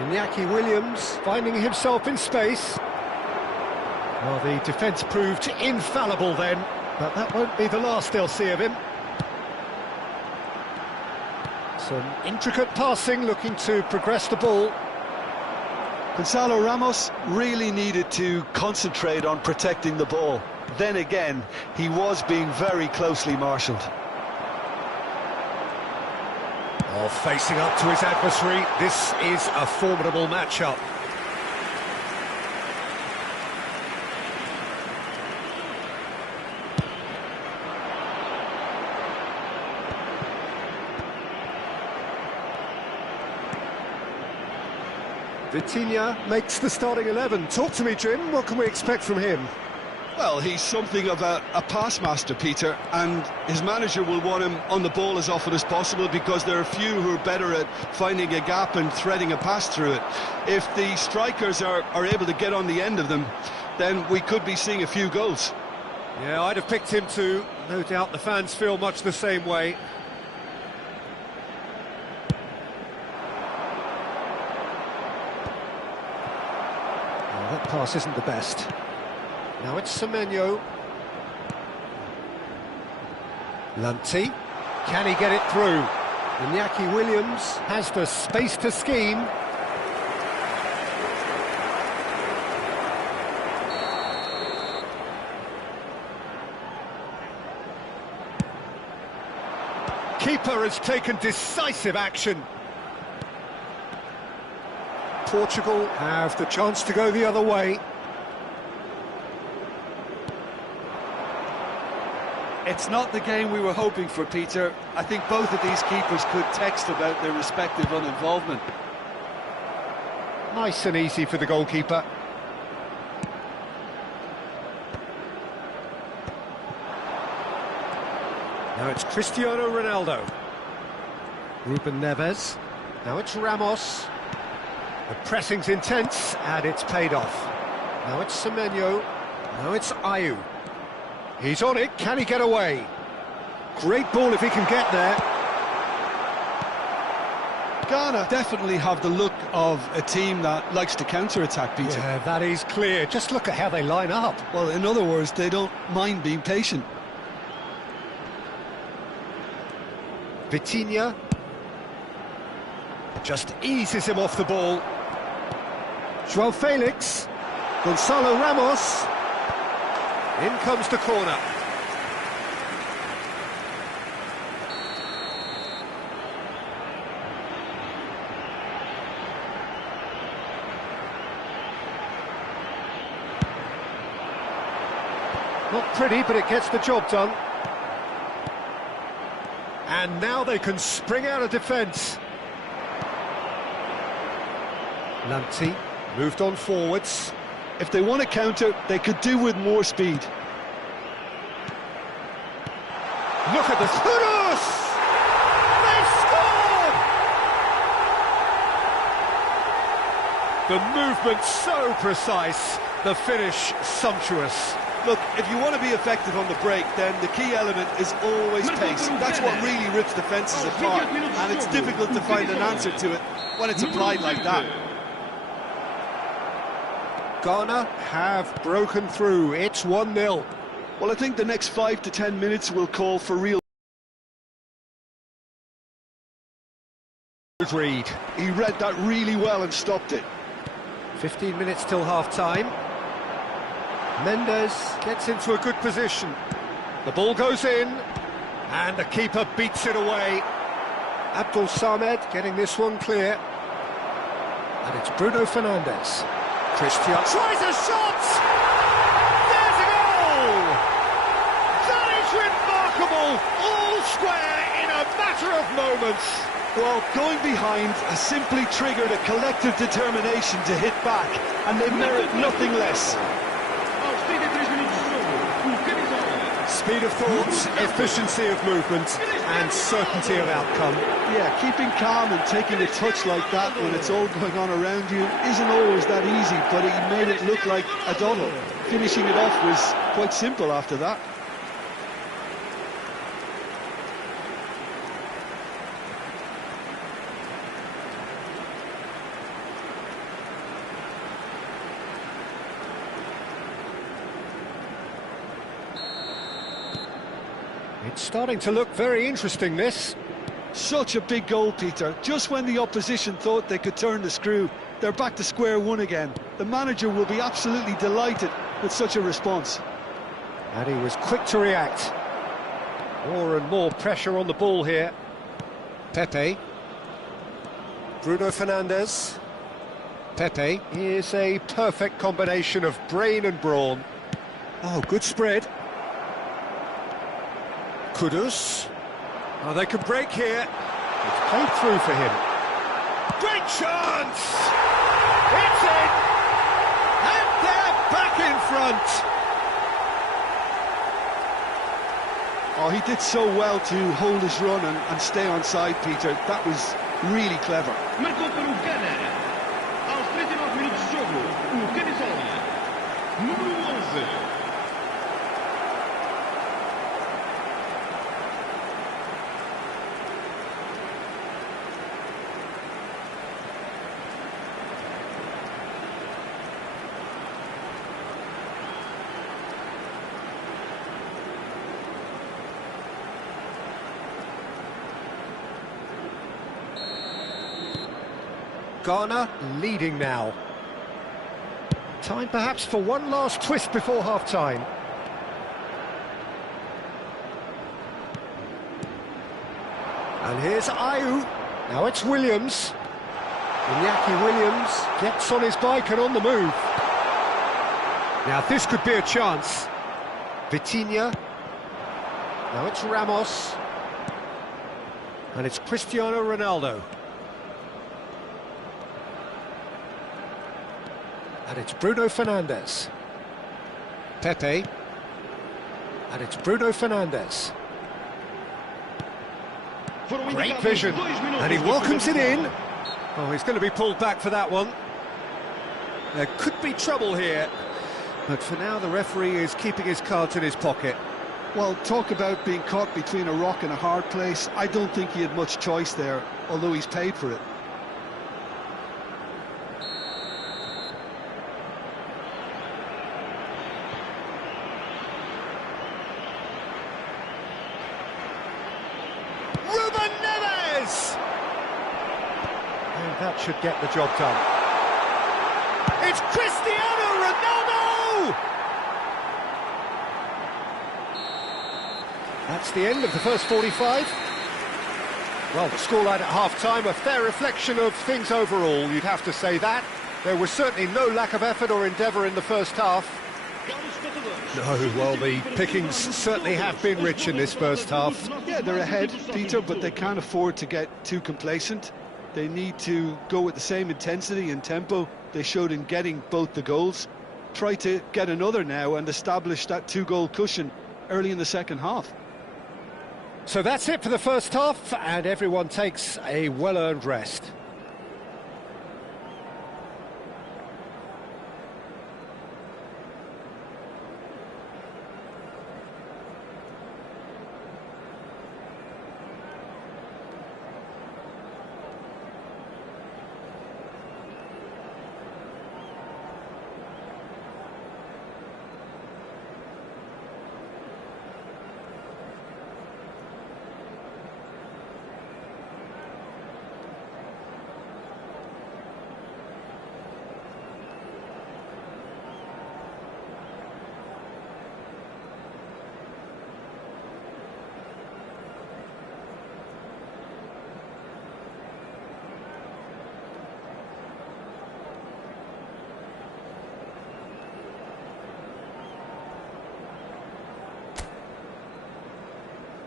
Iñaki Williams finding himself in space. Well, the defence proved infallible then, but that won't be the last they'll see of him. Some intricate passing, looking to progress the ball. Gonzalo Ramos really needed to concentrate on protecting the ball. Then again, he was being very closely marshalled. Oh, facing up to his adversary, this is a formidable matchup. Vitinha makes the starting 11. Talk to me, Jim. What can we expect from him? Well, he's something of a pass master, Peter, and his manager will want him on the ball as often as possible because there are few who are better at finding a gap and threading a pass through it. If the strikers are able to get on the end of them, then we could be seeing a few goals. Yeah, I'd have picked him too. No doubt the fans feel much the same way. Well, that pass isn't the best. Now it's Semenyo. Lanti. Can he get it through? Iñaki Williams has the space to scheme. Keeper has taken decisive action. Portugal have the chance to go the other way. It's not the game we were hoping for, Peter. I think both of these keepers could text about their respective uninvolvement. Nice and easy for the goalkeeper. Now it's Cristiano Ronaldo. Ruben Neves. Now it's Ramos. The pressing's intense, and it's paid off. Now it's Semenyo. Now it's AIONEM. He's on it, can he get away? Great ball if he can get there. Ghana definitely have the look of a team that likes to counter-attack, Peter. Yeah, that is clear. Just look at how they line up. Well, in other words, they don't mind being patient. Vitinha just eases him off the ball. Joao Felix. Gonzalo Ramos. In comes the corner. Not pretty, but it gets the job done. And now they can spring out of defence. Lamptey moved on forwards. If they want to counter, they could do with more speed. Look at this. Kudus! They've scored! The movement so precise, the finish sumptuous. Look, if you want to be effective on the break, then the key element is always pace. That's what really rips defences apart, and it's difficult to find an answer to it when it's applied like that. Ghana have broken through. It's 1-0. Well, I think the next 5 to 10 minutes will call for real... Reed. He read that really well and stopped it. 15 minutes till half-time. Mendes gets into a good position. The ball goes in, and the keeper beats it away. Abdul Samed getting this one clear. And it's Bruno Fernandes. Christian tries a shot! There's a goal! That is remarkable! All square in a matter of moments. Well, going behind has simply triggered a collective determination to hit back, and they merit nothing less. Speed of thought, efficiency of movement, and certainty of outcome. Yeah, keeping calm and taking a touch like that when it's all going on around you isn't always that easy, but he made it look like a doddle. Finishing it off was quite simple after that. It's starting to look very interesting, this. Such a big goal, Peter. Just when the opposition thought they could turn the screw, they're back to square one again. The manager will be absolutely delighted with such a response. And he was quick to react. More and more pressure on the ball here. Pepe. Bruno Fernandes. Pepe is a perfect combination of brain and brawn. Oh, good spread. Kudus. Oh, they can break here. It's played through for him. Great chance! It's in! And they're back in front! Oh, he did so well to hold his run and stay on side, Peter. That was really clever. Marcou para o Ghana. Aos 39 minutos de jogo, o camisola número 11. Ghana leading now. Time perhaps for one last twist before half-time. And here's Ayew. Now it's Williams. Iñaki Williams gets on his bike and on the move. Now this could be a chance. Vitinha. Now it's Ramos. And it's Cristiano Ronaldo. And it's Bruno Fernandes. Pepe. And it's Bruno Fernandes. Great vision. And he welcomes it in. Oh, he's going to be pulled back for that one. There could be trouble here. But for now, the referee is keeping his cards in his pocket. Well, talk about being caught between a rock and a hard place. I don't think he had much choice there, although he's paid for it. That should get the job done. It's Cristiano Ronaldo! That's the end of the first 45. Well, the scoreline at half-time, a fair reflection of things overall, you'd have to say that. There was certainly no lack of effort or endeavour in the first half. No, well, the pickings certainly have been rich in this first half. Yeah, they're ahead, Peter, but they can't afford to get too complacent. They need to go with the same intensity and tempo they showed in getting both the goals. Try to get another now and establish that two-goal cushion early in the second half. So that's it for the first half, and everyone takes a well-earned rest.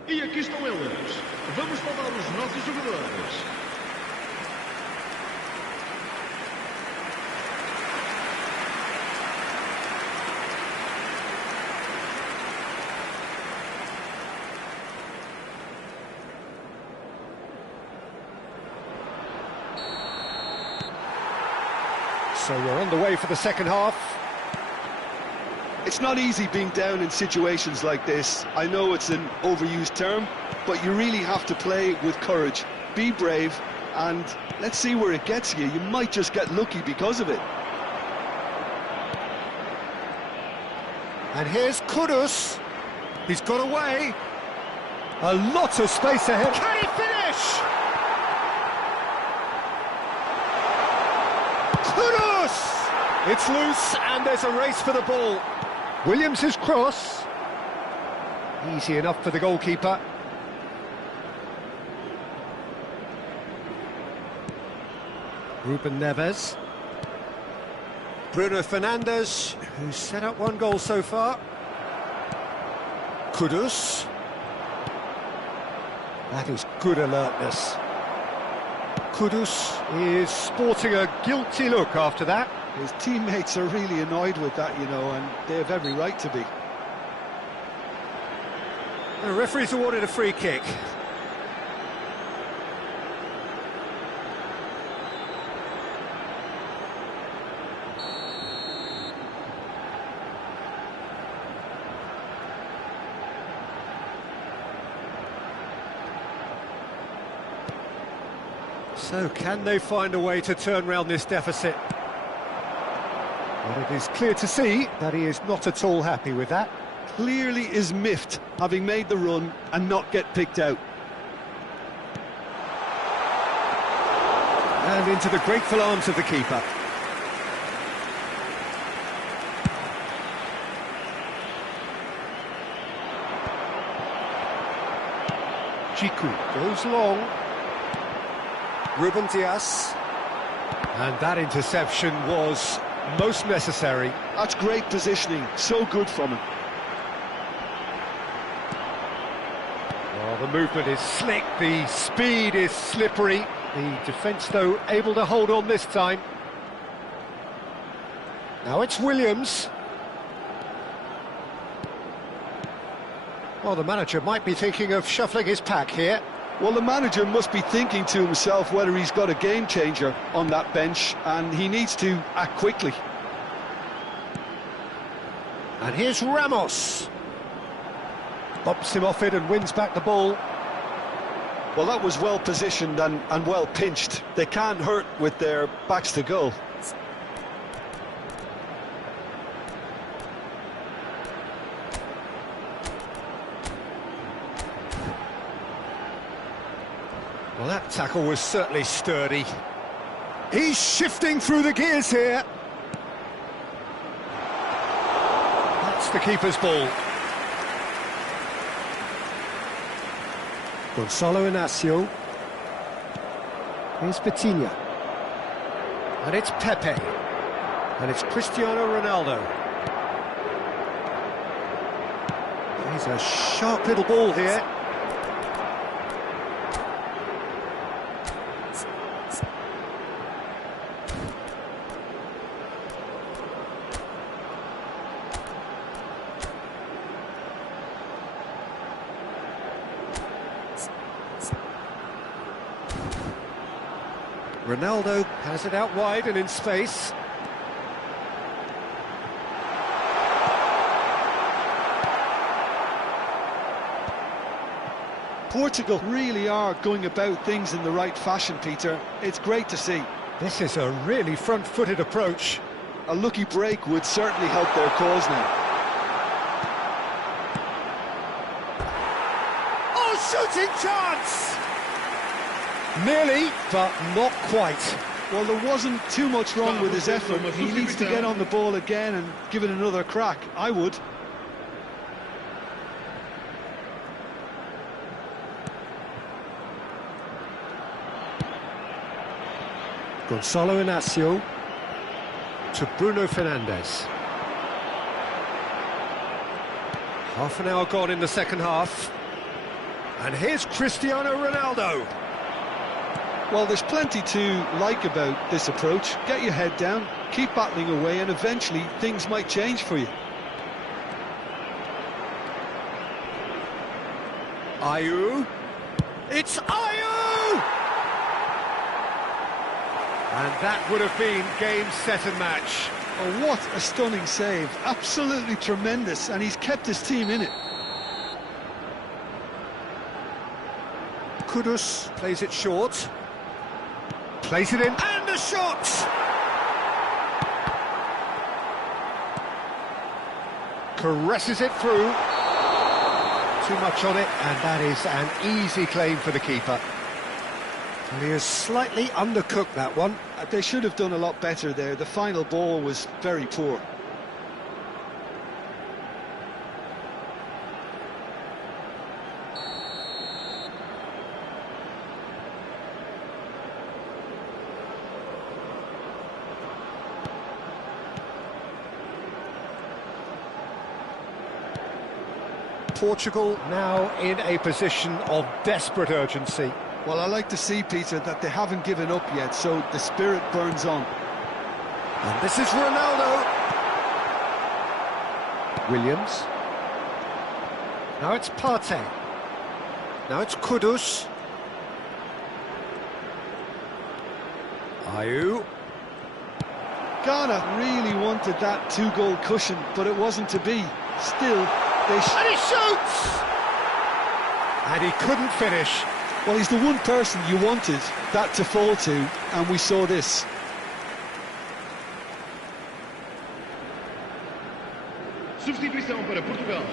E aqui estão eles. Vamos falar os nossos jogadores. So we're on the way for the second half. It's not easy being down in situations like this. I know it's an overused term, but you really have to play with courage. Be brave, and let's see where it gets you. You might just get lucky because of it. And here's Kudus. He's got away. A lot of space ahead. Can he finish? Kudus! It's loose, and there's a race for the ball. Williams' cross. Easy enough for the goalkeeper. Ruben Neves. Bruno Fernandes, who's set up one goal so far. Kudus. That is good alertness. Kudus is sporting a guilty look after that. His teammates are really annoyed with that, you know, and they have every right to be. The referee's awarded a free kick. So can they find a way to turn round this deficit? But it is clear to see that he is not at all happy with that. Clearly is miffed, having made the run and not get picked out. And into the grateful arms of the keeper. Jiku goes long. Ruben Dias. And that interception was most necessary. That's great positioning, so good from him. Well, the movement is slick, the speed is slippery. The defence, though, able to hold on this time. Now it's Williams. Well, the manager might be thinking of shuffling his pack here. Well, the manager must be thinking to himself whether he's got a game changer on that bench, and he needs to act quickly. And here's Ramos. Bumps him off it and wins back the ball. Well, that was well positioned and well pinched. They can't hurt with their backs to goal. Well, that tackle was certainly sturdy. He's shifting through the gears here. keeper's ball. Gonzalo Inacio. Here's Vitinha. And it's Pepe. And it's Cristiano Ronaldo. He's a sharp little ball here. Ronaldo has it out wide and in space. Portugal really are going about things in the right fashion, Peter. It's great to see. This is a really front-footed approach. A lucky break would certainly help their cause now. Oh, shooting chance! Nearly, but not quite. Well, there wasn't too much wrong with his effort. He needs to get on the ball again and give it another crack. I would. Gonzalo Inacio to Bruno Fernandes. Half an hour gone in the second half. And here's Cristiano Ronaldo. Well, there's plenty to like about this approach. Get your head down, keep battling away, and eventually things might change for you. AIONEM. It's AIONEM! And that would have been game, set and match. Oh, what a stunning save. Absolutely tremendous, and he's kept his team in it. Kudus plays it short. Plays it in, and a shot! Caresses it through. Too much on it, and that is an easy claim for the keeper. And he has slightly undercooked that one. They should have done a lot better there. The final ball was very poor. Portugal now in a position of desperate urgency. Well, I like to see, Peter, that they haven't given up yet, so the spirit burns on. And this is Ronaldo. Williams. Now it's Partey. Now it's Kudus. AIONEM. Ghana really wanted that two-goal cushion, but it wasn't to be. Still, and he shoots! And he couldn't finish. Well, he's the one person you wanted that to fall to, and we saw this. Substituição para Portugal.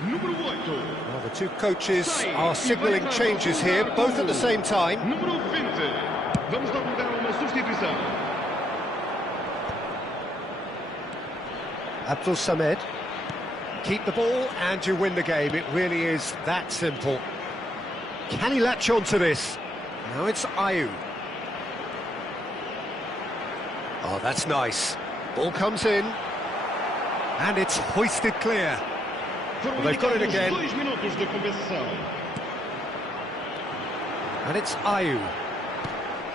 Número 8. Well, the two coaches are signalling changes here, both at the same time. Número 20. Vamos dar lugar a uma substituição. Abdul Samed. Keep the ball and you win the game. It really is that simple. Can he latch on to this? Now it's AIONEM. Oh, that's nice. Ball comes in. And it's hoisted clear. Well, they've got it again. And it's AIONEM.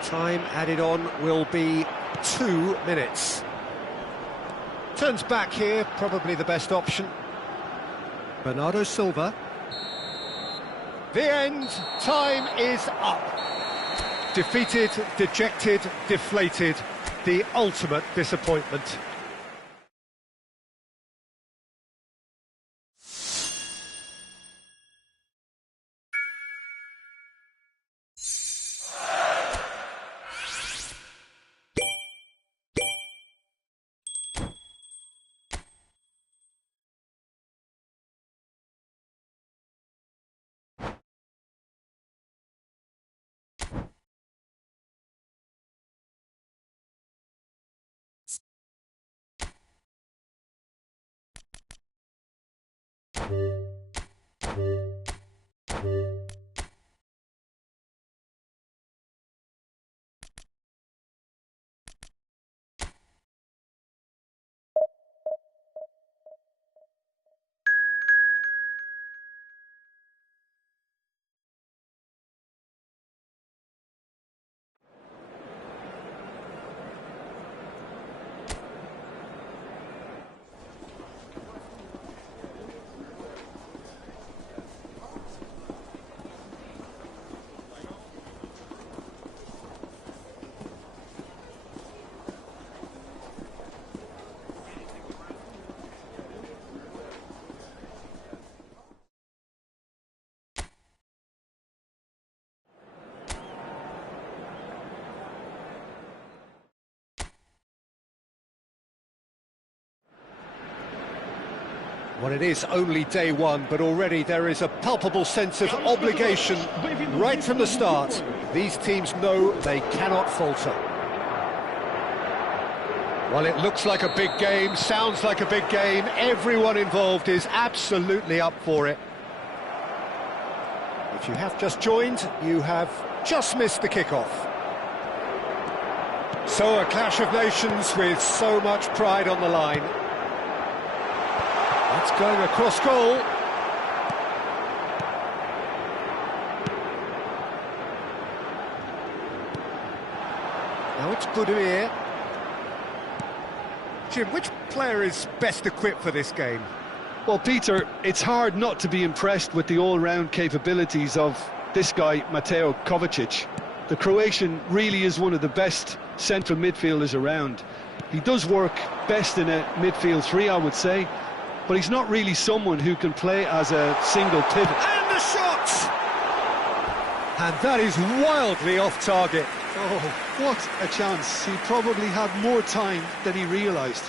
Time added on will be 2 minutes. Turns back here, probably the best option. Bernardo Silva. The end. Time is up. Defeated, dejected, deflated. The ultimate disappointment. Well, it is only day one, but already there is a palpable sense of obligation right from the start. These teams know they cannot falter. Well, it looks like a big game, sounds like a big game. Everyone involved is absolutely up for it. If you have just joined, you have just missed the kickoff. So a clash of nations with so much pride on the line. That's going across goal. Now it's Budimir. Jim, which player is best equipped for this game? Well, Peter, it's hard not to be impressed with the all-round capabilities of this guy, Mateo Kovacic. The Croatian really is one of the best central midfielders around. He does work best in a midfield three, I would say, but he's not really someone who can play as a single pivot. And the shot! And that is wildly off target. Oh, what a chance. He probably had more time than he realised.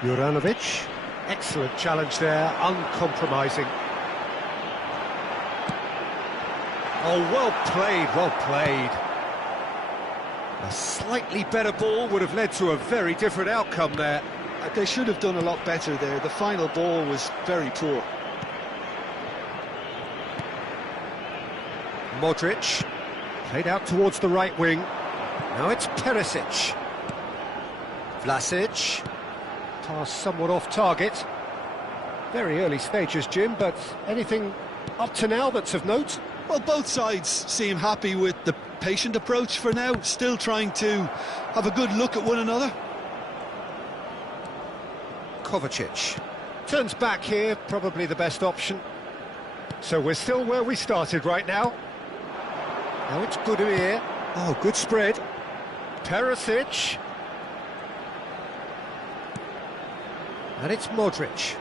Juranovic, excellent challenge there, uncompromising. Oh, well played, well played. A slightly better ball would have led to a very different outcome there. They should have done a lot better there. The final ball was very poor. Modric, played out towards the right wing. Now it's Perisic. Vlasic. Pass somewhat off target. Very early stages, Jim, but anything up to now that's of note? Well, both sides seem happy with the patient approach for now, still trying to have a good look at one another. Kovacic turns back here, probably the best option. So we're still where we started right now. Now it's Budimir. Oh, good spread. Perisic. And it's Modric.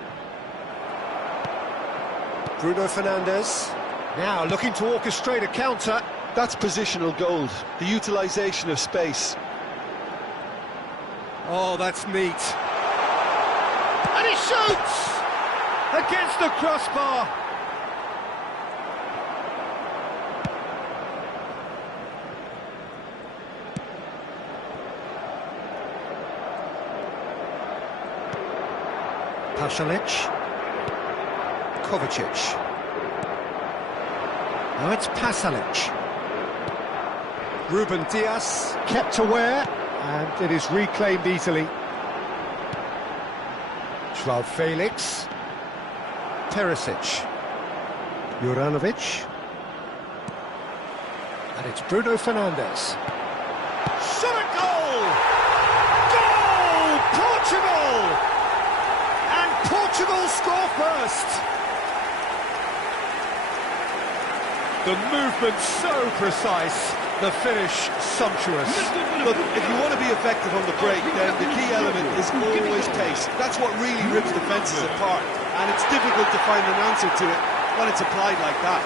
Bruno Fernandes. Now looking to orchestrate a counter. That's positional gold, the utilisation of space. Oh, that's neat. And he shoots! Against the crossbar. Pasalic. Kovacic. Now it's Pasalic. Ruben Dias kept aware, and it is reclaimed easily. Joao Felix. Perisic. Juranovic. And it's Bruno Fernandes. Shot at goal! Goal! Portugal! Portugal score first. The movement so precise, the finish sumptuous. Look, if you want to be effective on the break, then the key element is always pace. That's what really rips defences apart, and it's difficult to find an answer to it when it's applied like that.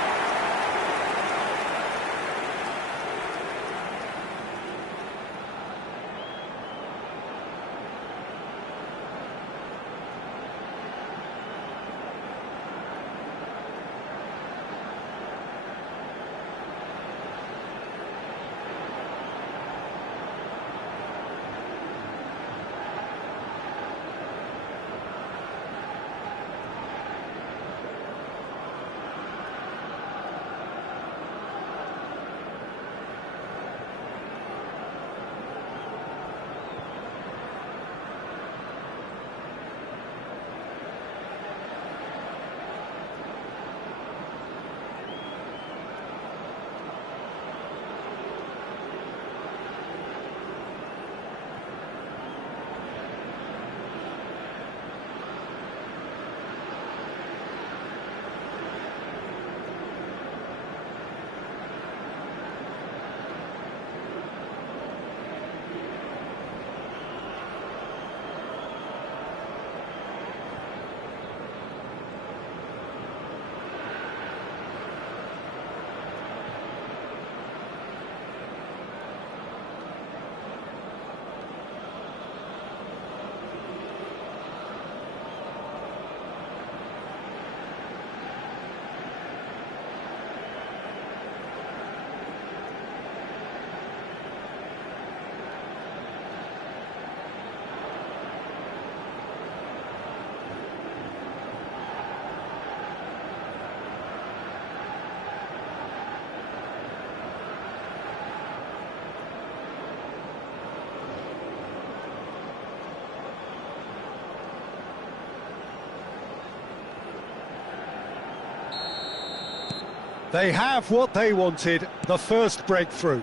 They have what they wanted, the first breakthrough.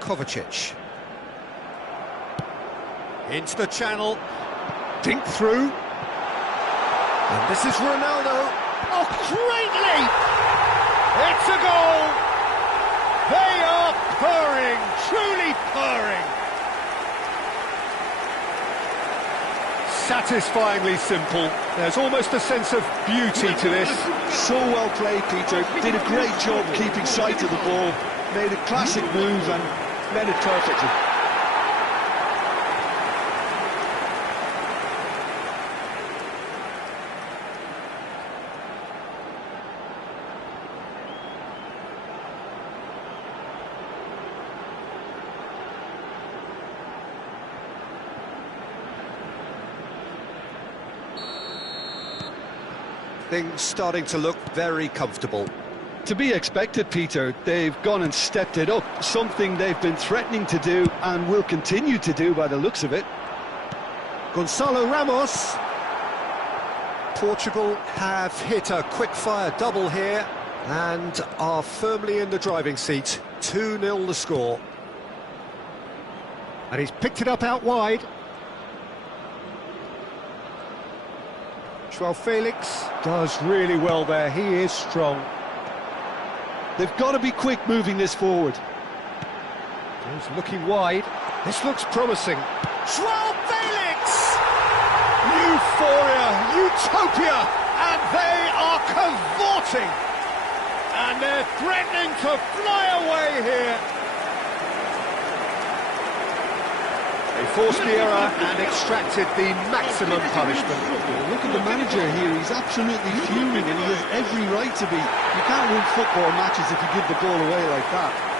Kovacic. Into the channel. Dink through. And this is Ronaldo. Oh, great leap! It's a goal! They are purring, truly purring. Satisfyingly simple. There's almost a sense of beauty to this. So well played, Peter. Did a great job keeping sight of the ball. Made a classic move and met it perfectly. Things starting to look very comfortable. To be expected, Peter. They've gone and stepped it up, something they've been threatening to do and will continue to do by the looks of it. Gonçalo Ramos. Portugal have hit a quick-fire double here and are firmly in the driving seat. 2-0 the score. And he's picked it up out wide. João Felix does really well there, he is strong. They've got to be quick moving this forward. He's looking wide, this looks promising. João Felix! Euphoria, utopia, and they are cavorting. And they're threatening to fly away here. They forced the error and extracted the maximum punishment. Look at the manager here, he's absolutely fuming and he has every right to be. You can't win football matches if you give the ball away like that.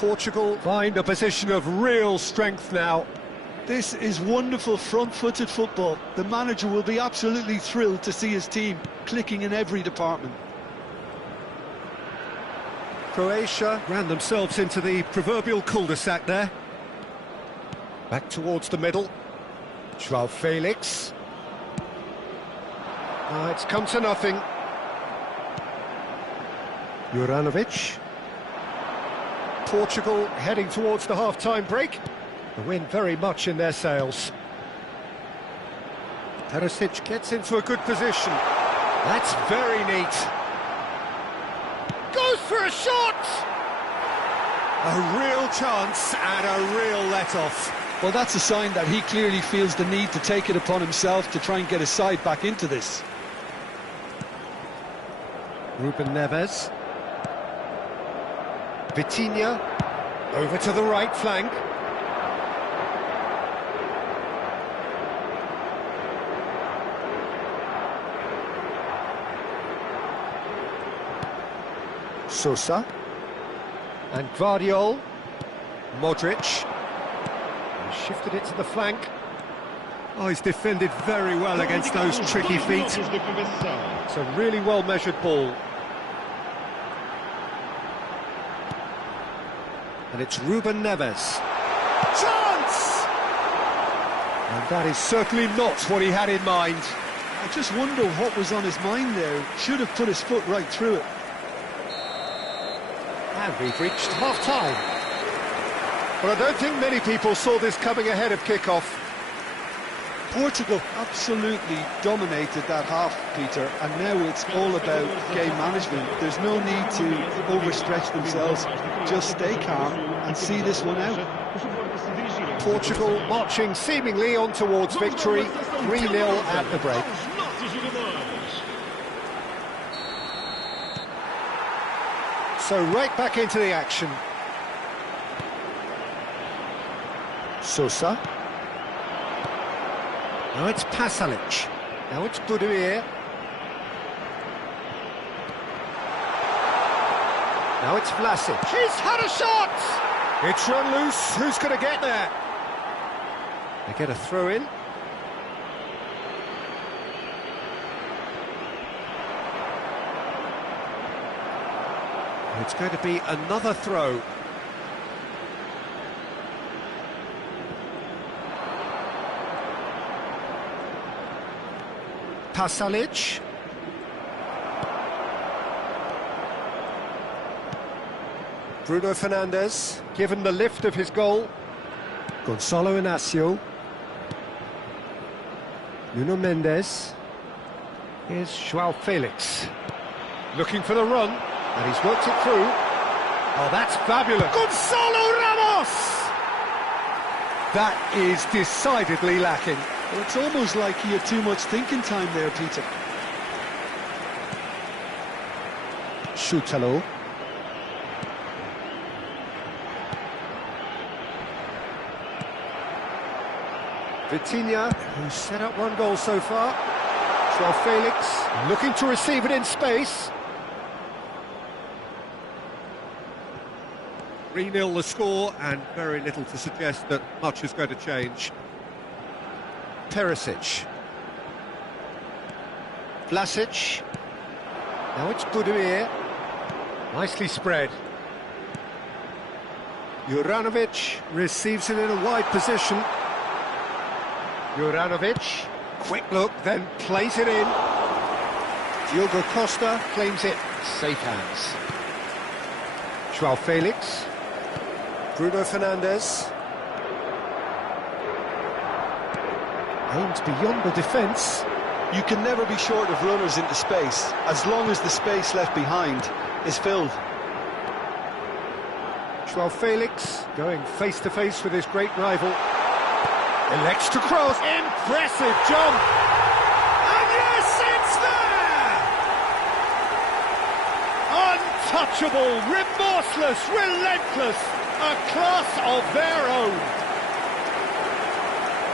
Portugal find a position of real strength now. This is wonderful front-footed football. The manager will be absolutely thrilled to see his team clicking in every department. Croatia ran themselves into the proverbial cul-de-sac there. Back towards the middle. João Felix. It's come to nothing. Juranovic. Portugal heading towards the half-time break. The wind very much in their sails. Perisic gets into a good position. That's very neat. Goes for a shot! A real chance and a real let-off. Well, that's a sign that he clearly feels the need to take it upon himself to try and get his side back into this. Ruben Neves. Vitinha. Over to the right flank. Sosa. And Guardiol. Modric. He shifted it to the flank. Oh, he's defended very well against those tricky feet. It's a really well-measured ball. And it's Ruben Neves. Chance! And that is certainly not what he had in mind. I just wonder what was on his mind there. Should have put his foot right through it. And we've reached half-time. But I don't think many people saw this coming ahead of kick-off. Portugal absolutely dominated that half, Peter, and now it's all about game management. There's no need to overstretch themselves. Just stay calm and see this one out. Portugal marching seemingly on towards victory, 3-0 at the break. So right back into the action. Sosa. Now it's Pasalic. Now it's Buduir. Now it's Vlasic. He's had a shot! It's run loose. Who's going to get there? They get a throw in. It's going to be another throw. Pasalic. Bruno Fernandes, given the lift of his goal. Gonzalo Inacio. Nuno Mendes. Here's João Felix. Looking for the run, and he's worked it through. Oh, that's fabulous. Gonzalo Ramos! That is decidedly lacking. Well, it's almost like he had too much thinking time there, Peter. Schutalo. Vitinha, who's set up one goal so far. João Felix, looking to receive it in space. 3-0 the score, and very little to suggest that much is going to change. Perisic. Vlasic. Now it's Buduir. Nicely spread. Juranovic receives it in a wide position. Juranovic. Quick look, then plays it in. Diogo Costa claims it. Safe hands. João Felix. Bruno Fernandes. Aims beyond the defence. You can never be short of runners into space, as long as the space left behind is filled. João Felix going face-to-face with his great rival. Elects to cross. Impressive jump. And yes, it's there! Untouchable, remorseless, relentless. A class of their own.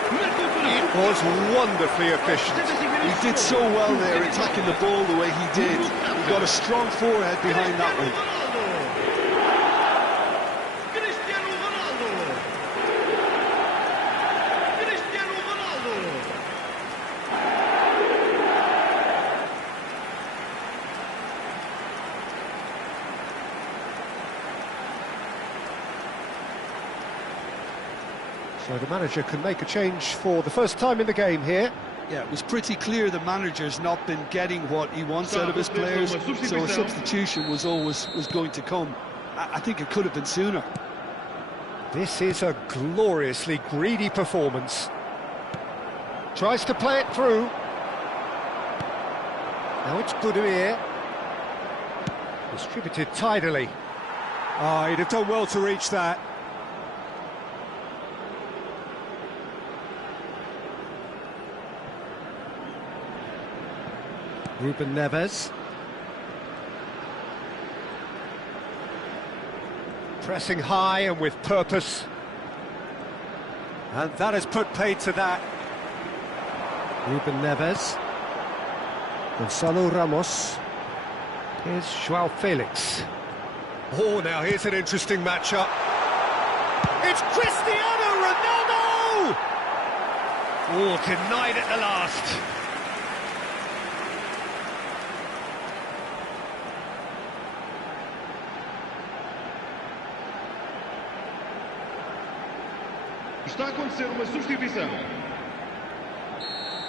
It was wonderfully efficient. He did so well there, attacking the ball the way he did. He got a strong forehead behind that one. So the manager can make a change for the first time in the game here. Yeah, it was pretty clear the manager's not been getting what he wants out of his players, so a substitution was going to come. I think it could have been sooner. This is a gloriously greedy performance. Tries to play it through. Now it's Budimir. Distributed tidily. Oh, he'd have done well to reach that. Ruben Neves. Pressing high and with purpose. And that has put paid to that. Ruben Neves. Gonzalo Ramos. Here's João Felix. Oh, now here's an interesting matchup. It's Cristiano Ronaldo! Oh, denied at the last. Está a acontecer uma substituição.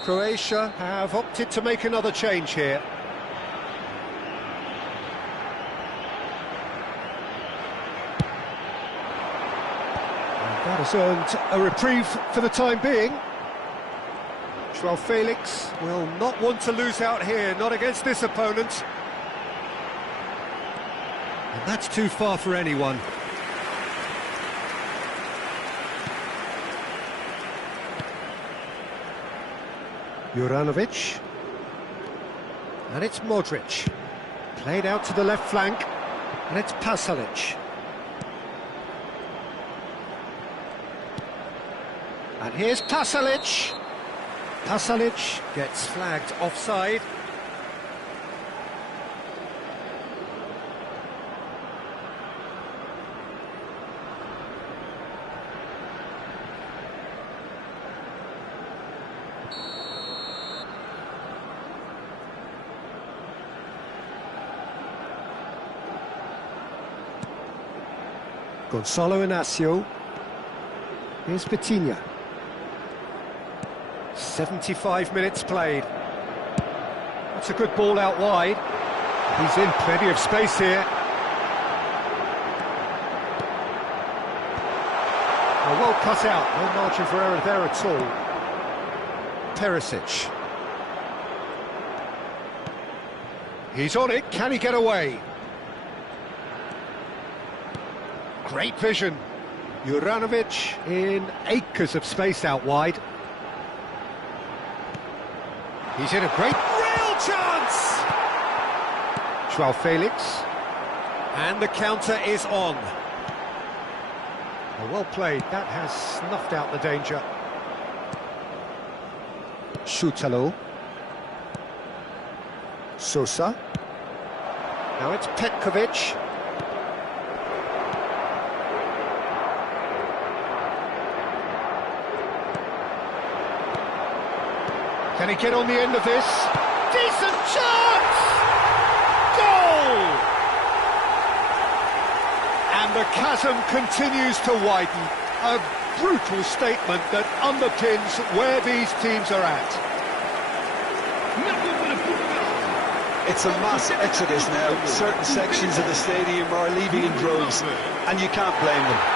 Croatia have opted to make another change here. And that has earned a reprieve for the time being. João Felix will not want to lose out here, not against this opponent. And that's too far for anyone. Juranovic, and it's Modric, played out to the left flank, and it's Pasalic. And here's Pasalic. Pasalic gets flagged offside. Gonzalo Inacio. Here's Vitinha. 75 minutes played. That's a good ball out wide. He's in plenty of space here. Oh, well cut out, no margin for error there at all. Perisic. He's on it, can he get away? Great vision. Juranovic in acres of space out wide. He's in a great real chance! João Felix. And the counter is on. Oh, well played, that has snuffed out the danger. Šutalo. Sosa. Now it's Petkovic. Can he get on the end of this? Decent chance! Goal! And the chasm continues to widen. A brutal statement that underpins where these teams are at. It's a mass exodus now. Certain sections of the stadium are leaving in droves, and you can't blame them.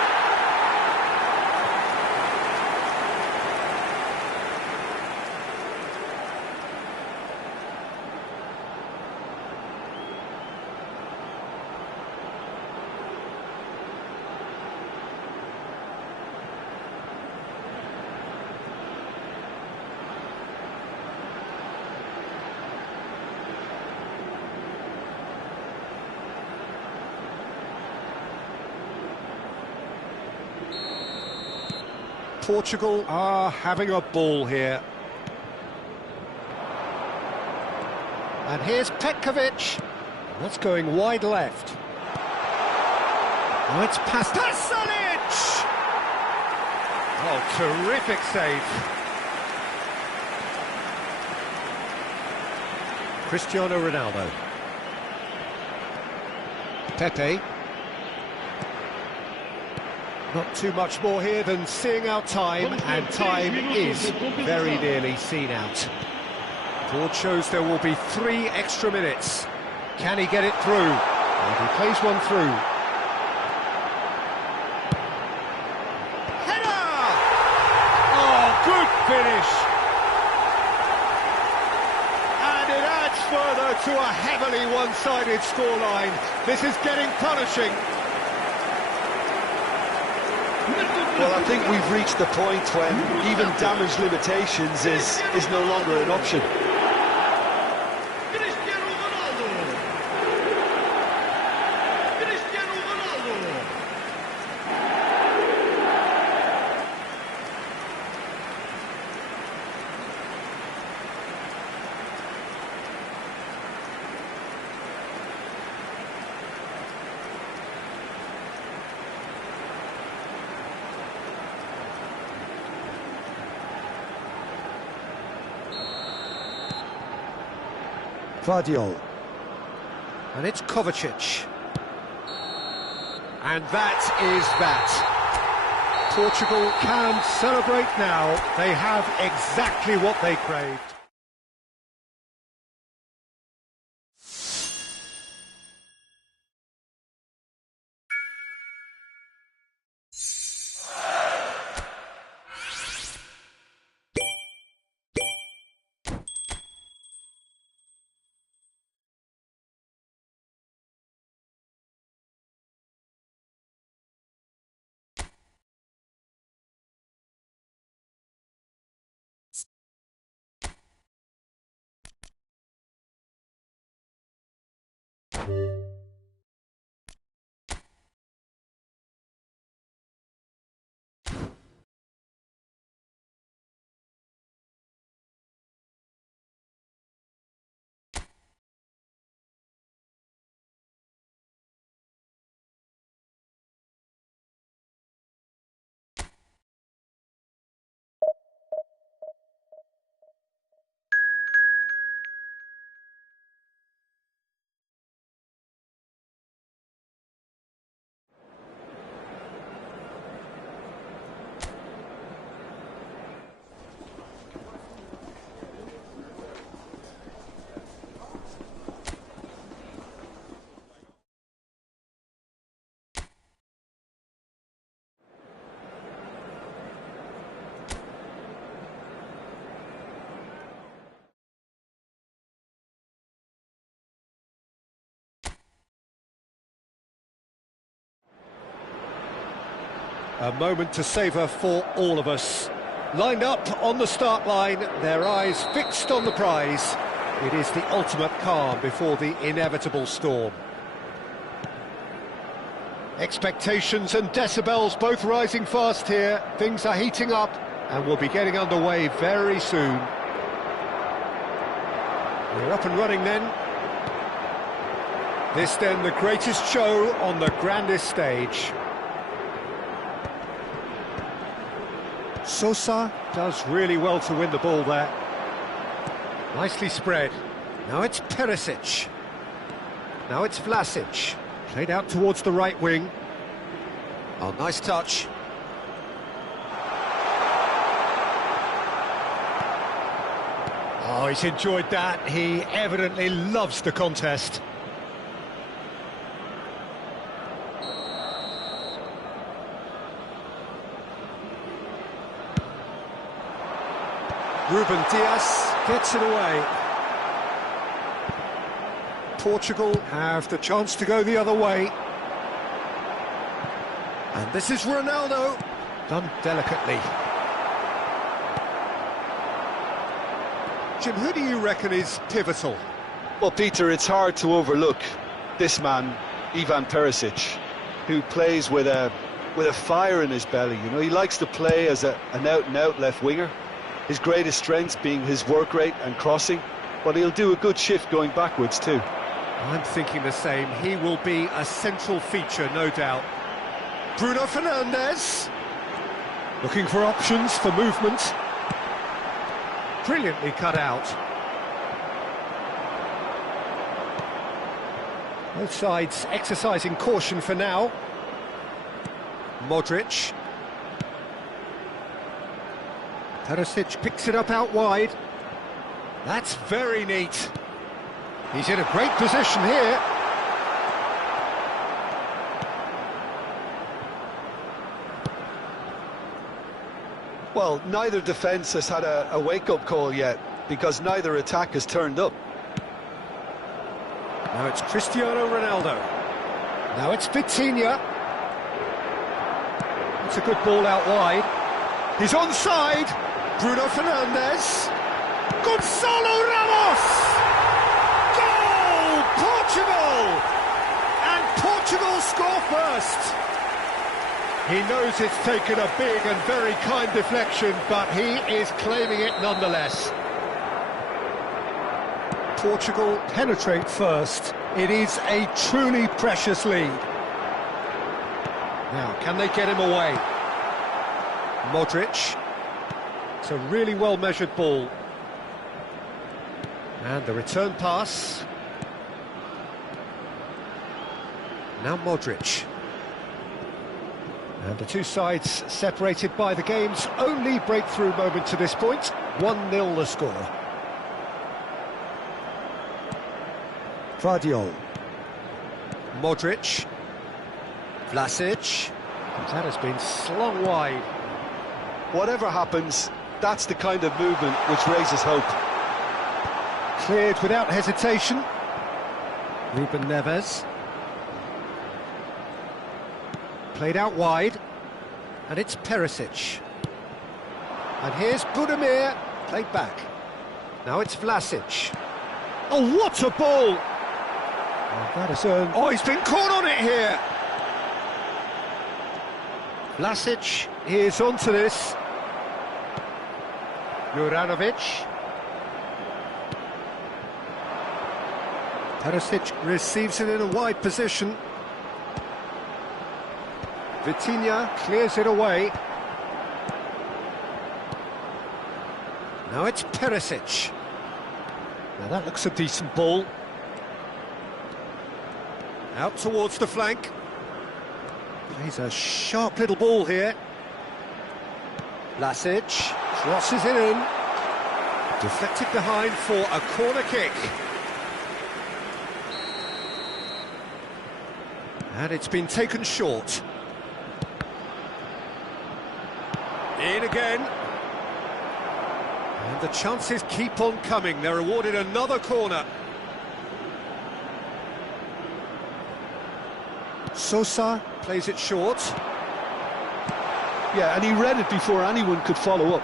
Portugal are having a ball here. And here's Petkovic. That's going wide left. Oh, it's Pasalic! Oh, terrific save. Cristiano Ronaldo. Pepe. Not too much more here than seeing out time, and time is very nearly seen out. Board shows there will be 3 extra minutes. Can he get it through? And he plays one through. Header! Oh, good finish! And it adds further to a heavily one-sided scoreline. This is getting punishing. Well, I think we've reached the point when even damage limitations is no longer an option. Guardiola. And it's Kovacic. And that is that. Portugal can celebrate now. They have exactly what they craved. A moment to savour for all of us. Lined up on the start line, their eyes fixed on the prize. It is the ultimate calm before the inevitable storm. Expectations and decibels both rising fast here. Things are heating up and will be getting underway very soon. We're up and running then. This then the greatest show on the grandest stage. Sosa does really well to win the ball there. Nicely spread. Now it's Perisic. Now it's Vlasic. Played out towards the right wing. Oh, nice touch. Oh, he's enjoyed that. He evidently loves the contest. Ruben Dias gets it away. Portugal have the chance to go the other way. And this is Ronaldo, done delicately. Jim, who do you reckon is pivotal? Well, Peter, it's hard to overlook this man, Ivan Perisic, who plays with a fire in his belly. You know, he likes to play as an out-and-out left winger. His greatest strengths being his work rate and crossing, but he'll do a good shift going backwards too. I'm thinking the same. He will be a central feature, no doubt. Bruno Fernandes, looking for options for movement. Brilliantly cut out. Both sides exercising caution for now. Modric. Perisic picks it up out wide. That's very neat. He's in a great position here. Well, neither defence has had a wake-up call yet, because neither attack has turned up. Now it's Cristiano Ronaldo. Now it's Vitinha. It's a good ball out wide. He's onside. Bruno Fernandes. Gonzalo Ramos! Goal! Portugal! And Portugal score first. He knows it's taken a big and very kind deflection, but he is claiming it nonetheless. Portugal penetrate first. It is a truly precious lead. Now, can they get him away? Modric. It's a really well-measured ball. And the return pass. Now Modric. And the two sides separated by the game's only breakthrough moment to this point. 1-0 the score. Vardiol. Modric. Vlasic. That has been slung wide. Whatever happens, that's the kind of movement which raises hope. Cleared without hesitation. Ruben Neves. Played out wide. And it's Perisic. And here's Budimir. Played back. Now it's Vlasic. Oh, what a ball! Oh, that is earned. Oh, he's been caught on it here. Vlasic is onto this. Juranovic. Perisic receives it in a wide position. Vitinha clears it away. Now it's Perisic. Now that looks a decent ball. Out towards the flank. Plays a sharp little ball here. Vlasic crosses it in. Deflected behind for a corner kick. And it's been taken short. In again. And the chances keep on coming. They're awarded another corner. Sosa plays it short. Yeah, and he read it before anyone could follow up.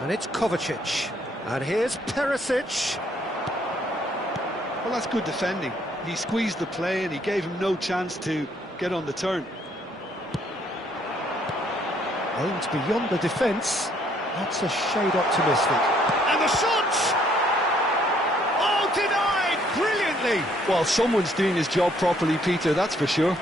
And it's Kovacic. And here's Perisic. Well, that's good defending. He squeezed the play and he gave him no chance to get on the turn. Aims beyond the defence. That's a shade optimistic. And the shot! Oh, denied! Brilliantly! Well, someone's doing his job properly, Peter, that's for sure.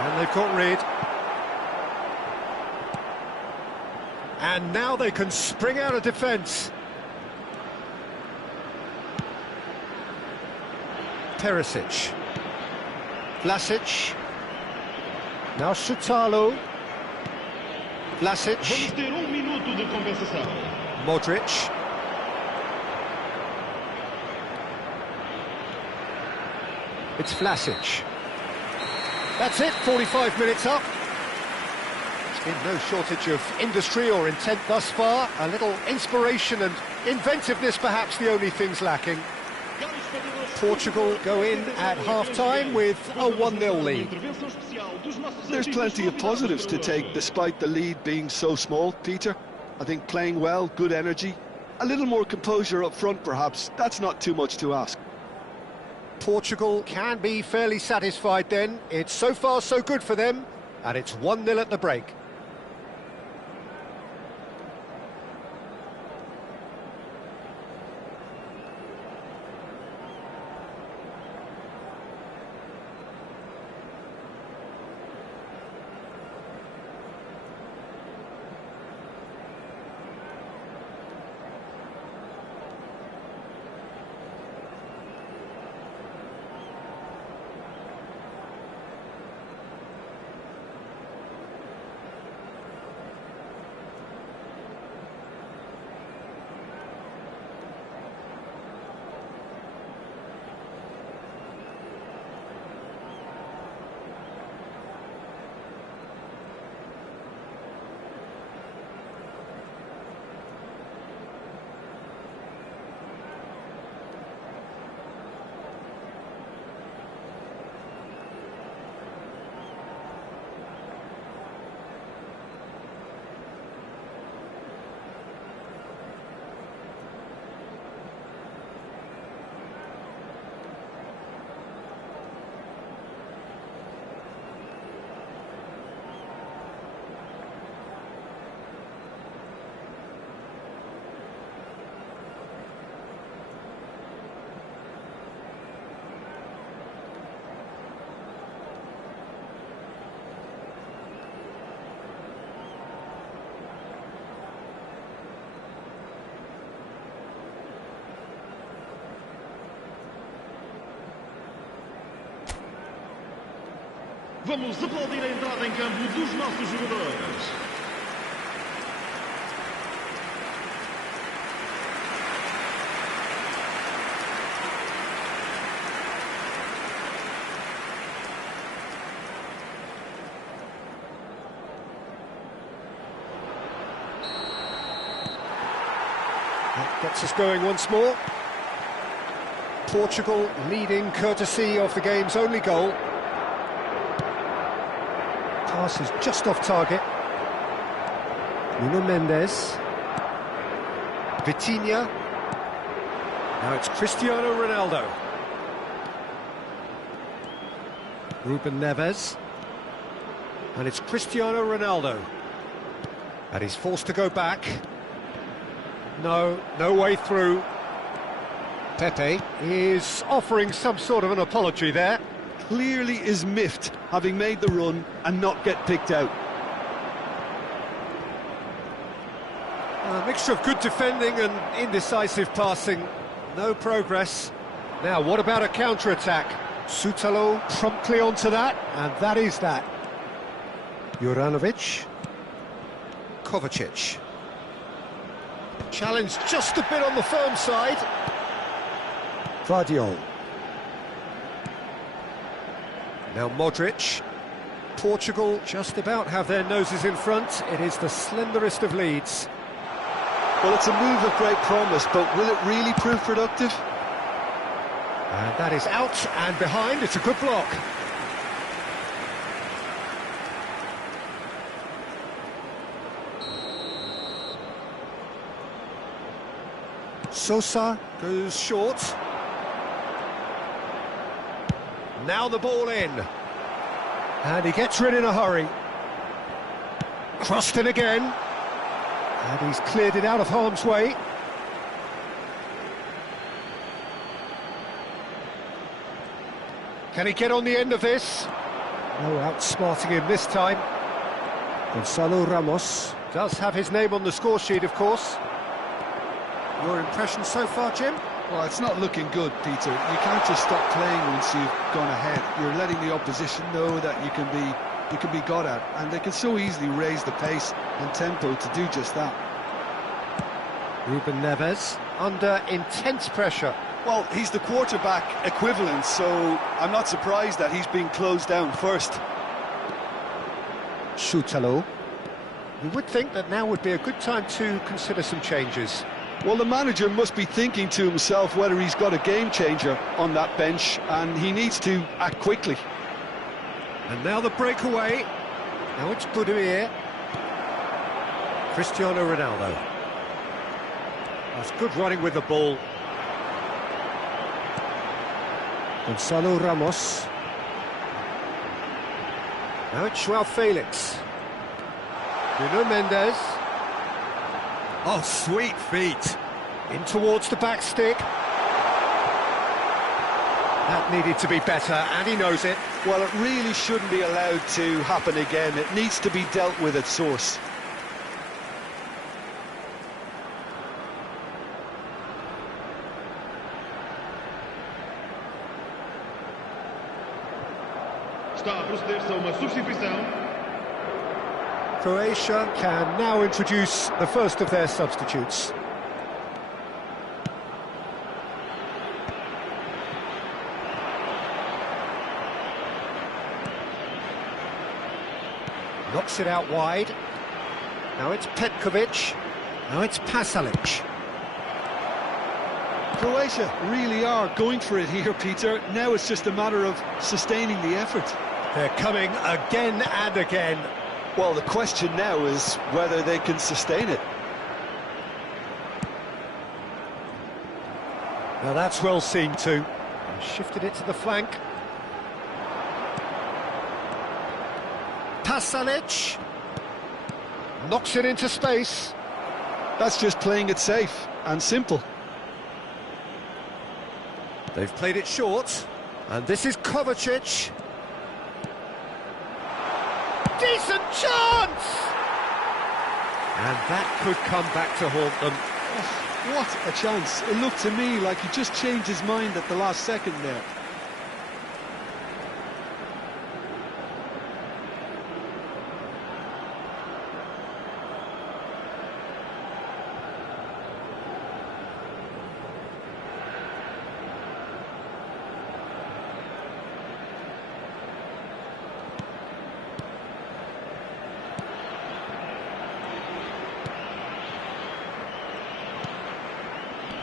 And they've got rid. And now they can spring out of defence. Perisic. Vlasic. Now Šutalo. Vlasic. Vamos ter minuto de compensação. Modric. It's Vlasic. That's it, 45 minutes up. There's been no shortage of industry or intent thus far. A little inspiration and inventiveness, perhaps the only things lacking. Portugal go in at half-time with a 1-0 lead. There's plenty of positives to take, despite the lead being so small, Peter. I think playing well, good energy. A little more composure up front, perhaps. That's not too much to ask. Portugal can be fairly satisfied then. It's so far so good for them, and it's 1-0 at the break. Vamos aplaudir a entrada em campo dos nossos jogadores. That gets us going once more. Portugal leading courtesy of the game's only goal. Pass is just off target. Nuno Mendes. Vitinha. Now it's Cristiano Ronaldo. Ruben Neves. And it's Cristiano Ronaldo. And he's forced to go back. No way through. Pepe is offering some sort of an apology there. Clearly is miffed, having made the run and not get picked out. A mixture of good defending and indecisive passing. No progress. Now, what about a counter-attack? Sutalo promptly onto that, and that is that. Juranovic. Kovacic. Challenge just a bit on the firm side. Vardiol. Now Modric. Portugal just about have their noses in front. It is the slenderest of leads. Well, it's a move of great promise, but will it really prove productive? And that is out and behind. It's a good block. Sosa goes short. Now the ball in. And he gets rid in a hurry. Crossed in again. And he's cleared it out of harm's way. Can he get on the end of this? No outsmarting him this time. Gonzalo Ramos does have his name on the score sheet, of course. Your impression so far, Jim? Well, it's not looking good, Peter. You can't just stop playing once you've gone ahead. You're letting the opposition know that you can be got at, and they can so easily raise the pace and tempo to do just that. Ruben Neves under intense pressure. Well, he's the quarterback equivalent, so I'm not surprised that he's being closed down first. Sutalo. You would think that now would be a good time to consider some changes. Well, the manager must be thinking to himself whether he's got a game changer on that bench, and he needs to act quickly. And now the breakaway. Now it's Budimir. Cristiano Ronaldo. That's good running with the ball. Gonzalo Ramos. Now it's João Felix. Nuno Mendes. Oh, sweet feet. In towards the back stick. That needed to be better, and he knows it. Well, it really shouldn't be allowed to happen again. It needs to be dealt with at source. Está a proceder-se a uma substituição. Croatia can now introduce the first of their substitutes. Knocks it out wide. Now it's Petkovic. Now it's Pasalic. Croatia really are going for it here, Peter. Now it's just a matter of sustaining the effort. They're coming again and again. Well, the question now is whether they can sustain it. Now that's well seen too. Shifted it to the flank. Pasalic knocks it into space. That's just playing it safe and simple. They've played it short, and this is Kovacic. Decent chance! And that could come back to haunt them. Oh, what a chance. It looked to me like he just changed his mind at the last second there.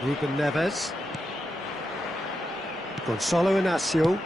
Ruben Neves. Gonzalo Inacio.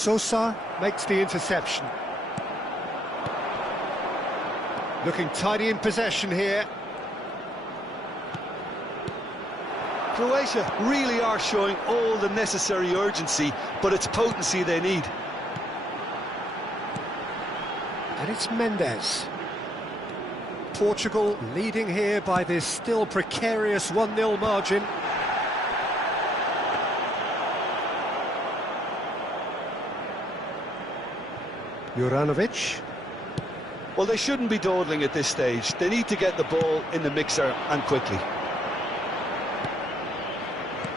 Sosa makes the interception. Looking tidy in possession here. Croatia really are showing all the necessary urgency, but it's potency they need. And it's Mendes. Portugal leading here by this still precarious 1-0 margin. Juranovic. Well, they shouldn't be dawdling at this stage. They need to get the ball in the mixer, and quickly.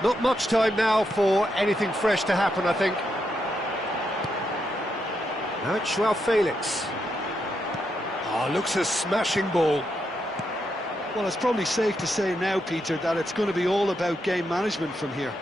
Not much time now for anything fresh to happen, I think. Now it's Joao Felix. Oh, looks a smashing ball. Well, it's probably safe to say now, Peter, that it's going to be all about game management from here.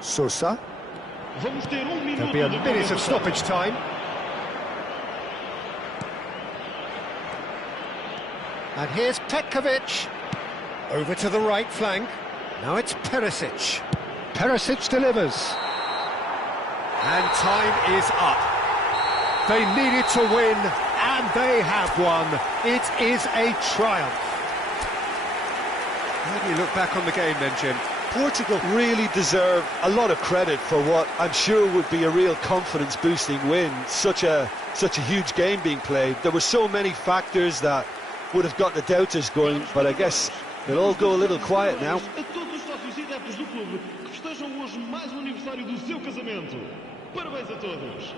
Sousa. Vamos ter minuto There'll be a de minute of compensação. stoppage time. And here's Petkovic. Over to the right flank. Now it's Perisic. Perisic delivers. And time is up. They needed to win, and they have won. It is a triumph. How do you look back on the game then, Jim? Portugal really deserve a lot of credit for what I'm sure would be a real confidence-boosting win. Such a huge game being played. There were so many factors that would have got the doubters going, but I guess they'll all go a little quiet now. A todos os sócios e adeptos do clube que festejam hoje mais um aniversário do seu casamento. Parabéns a todos.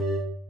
it.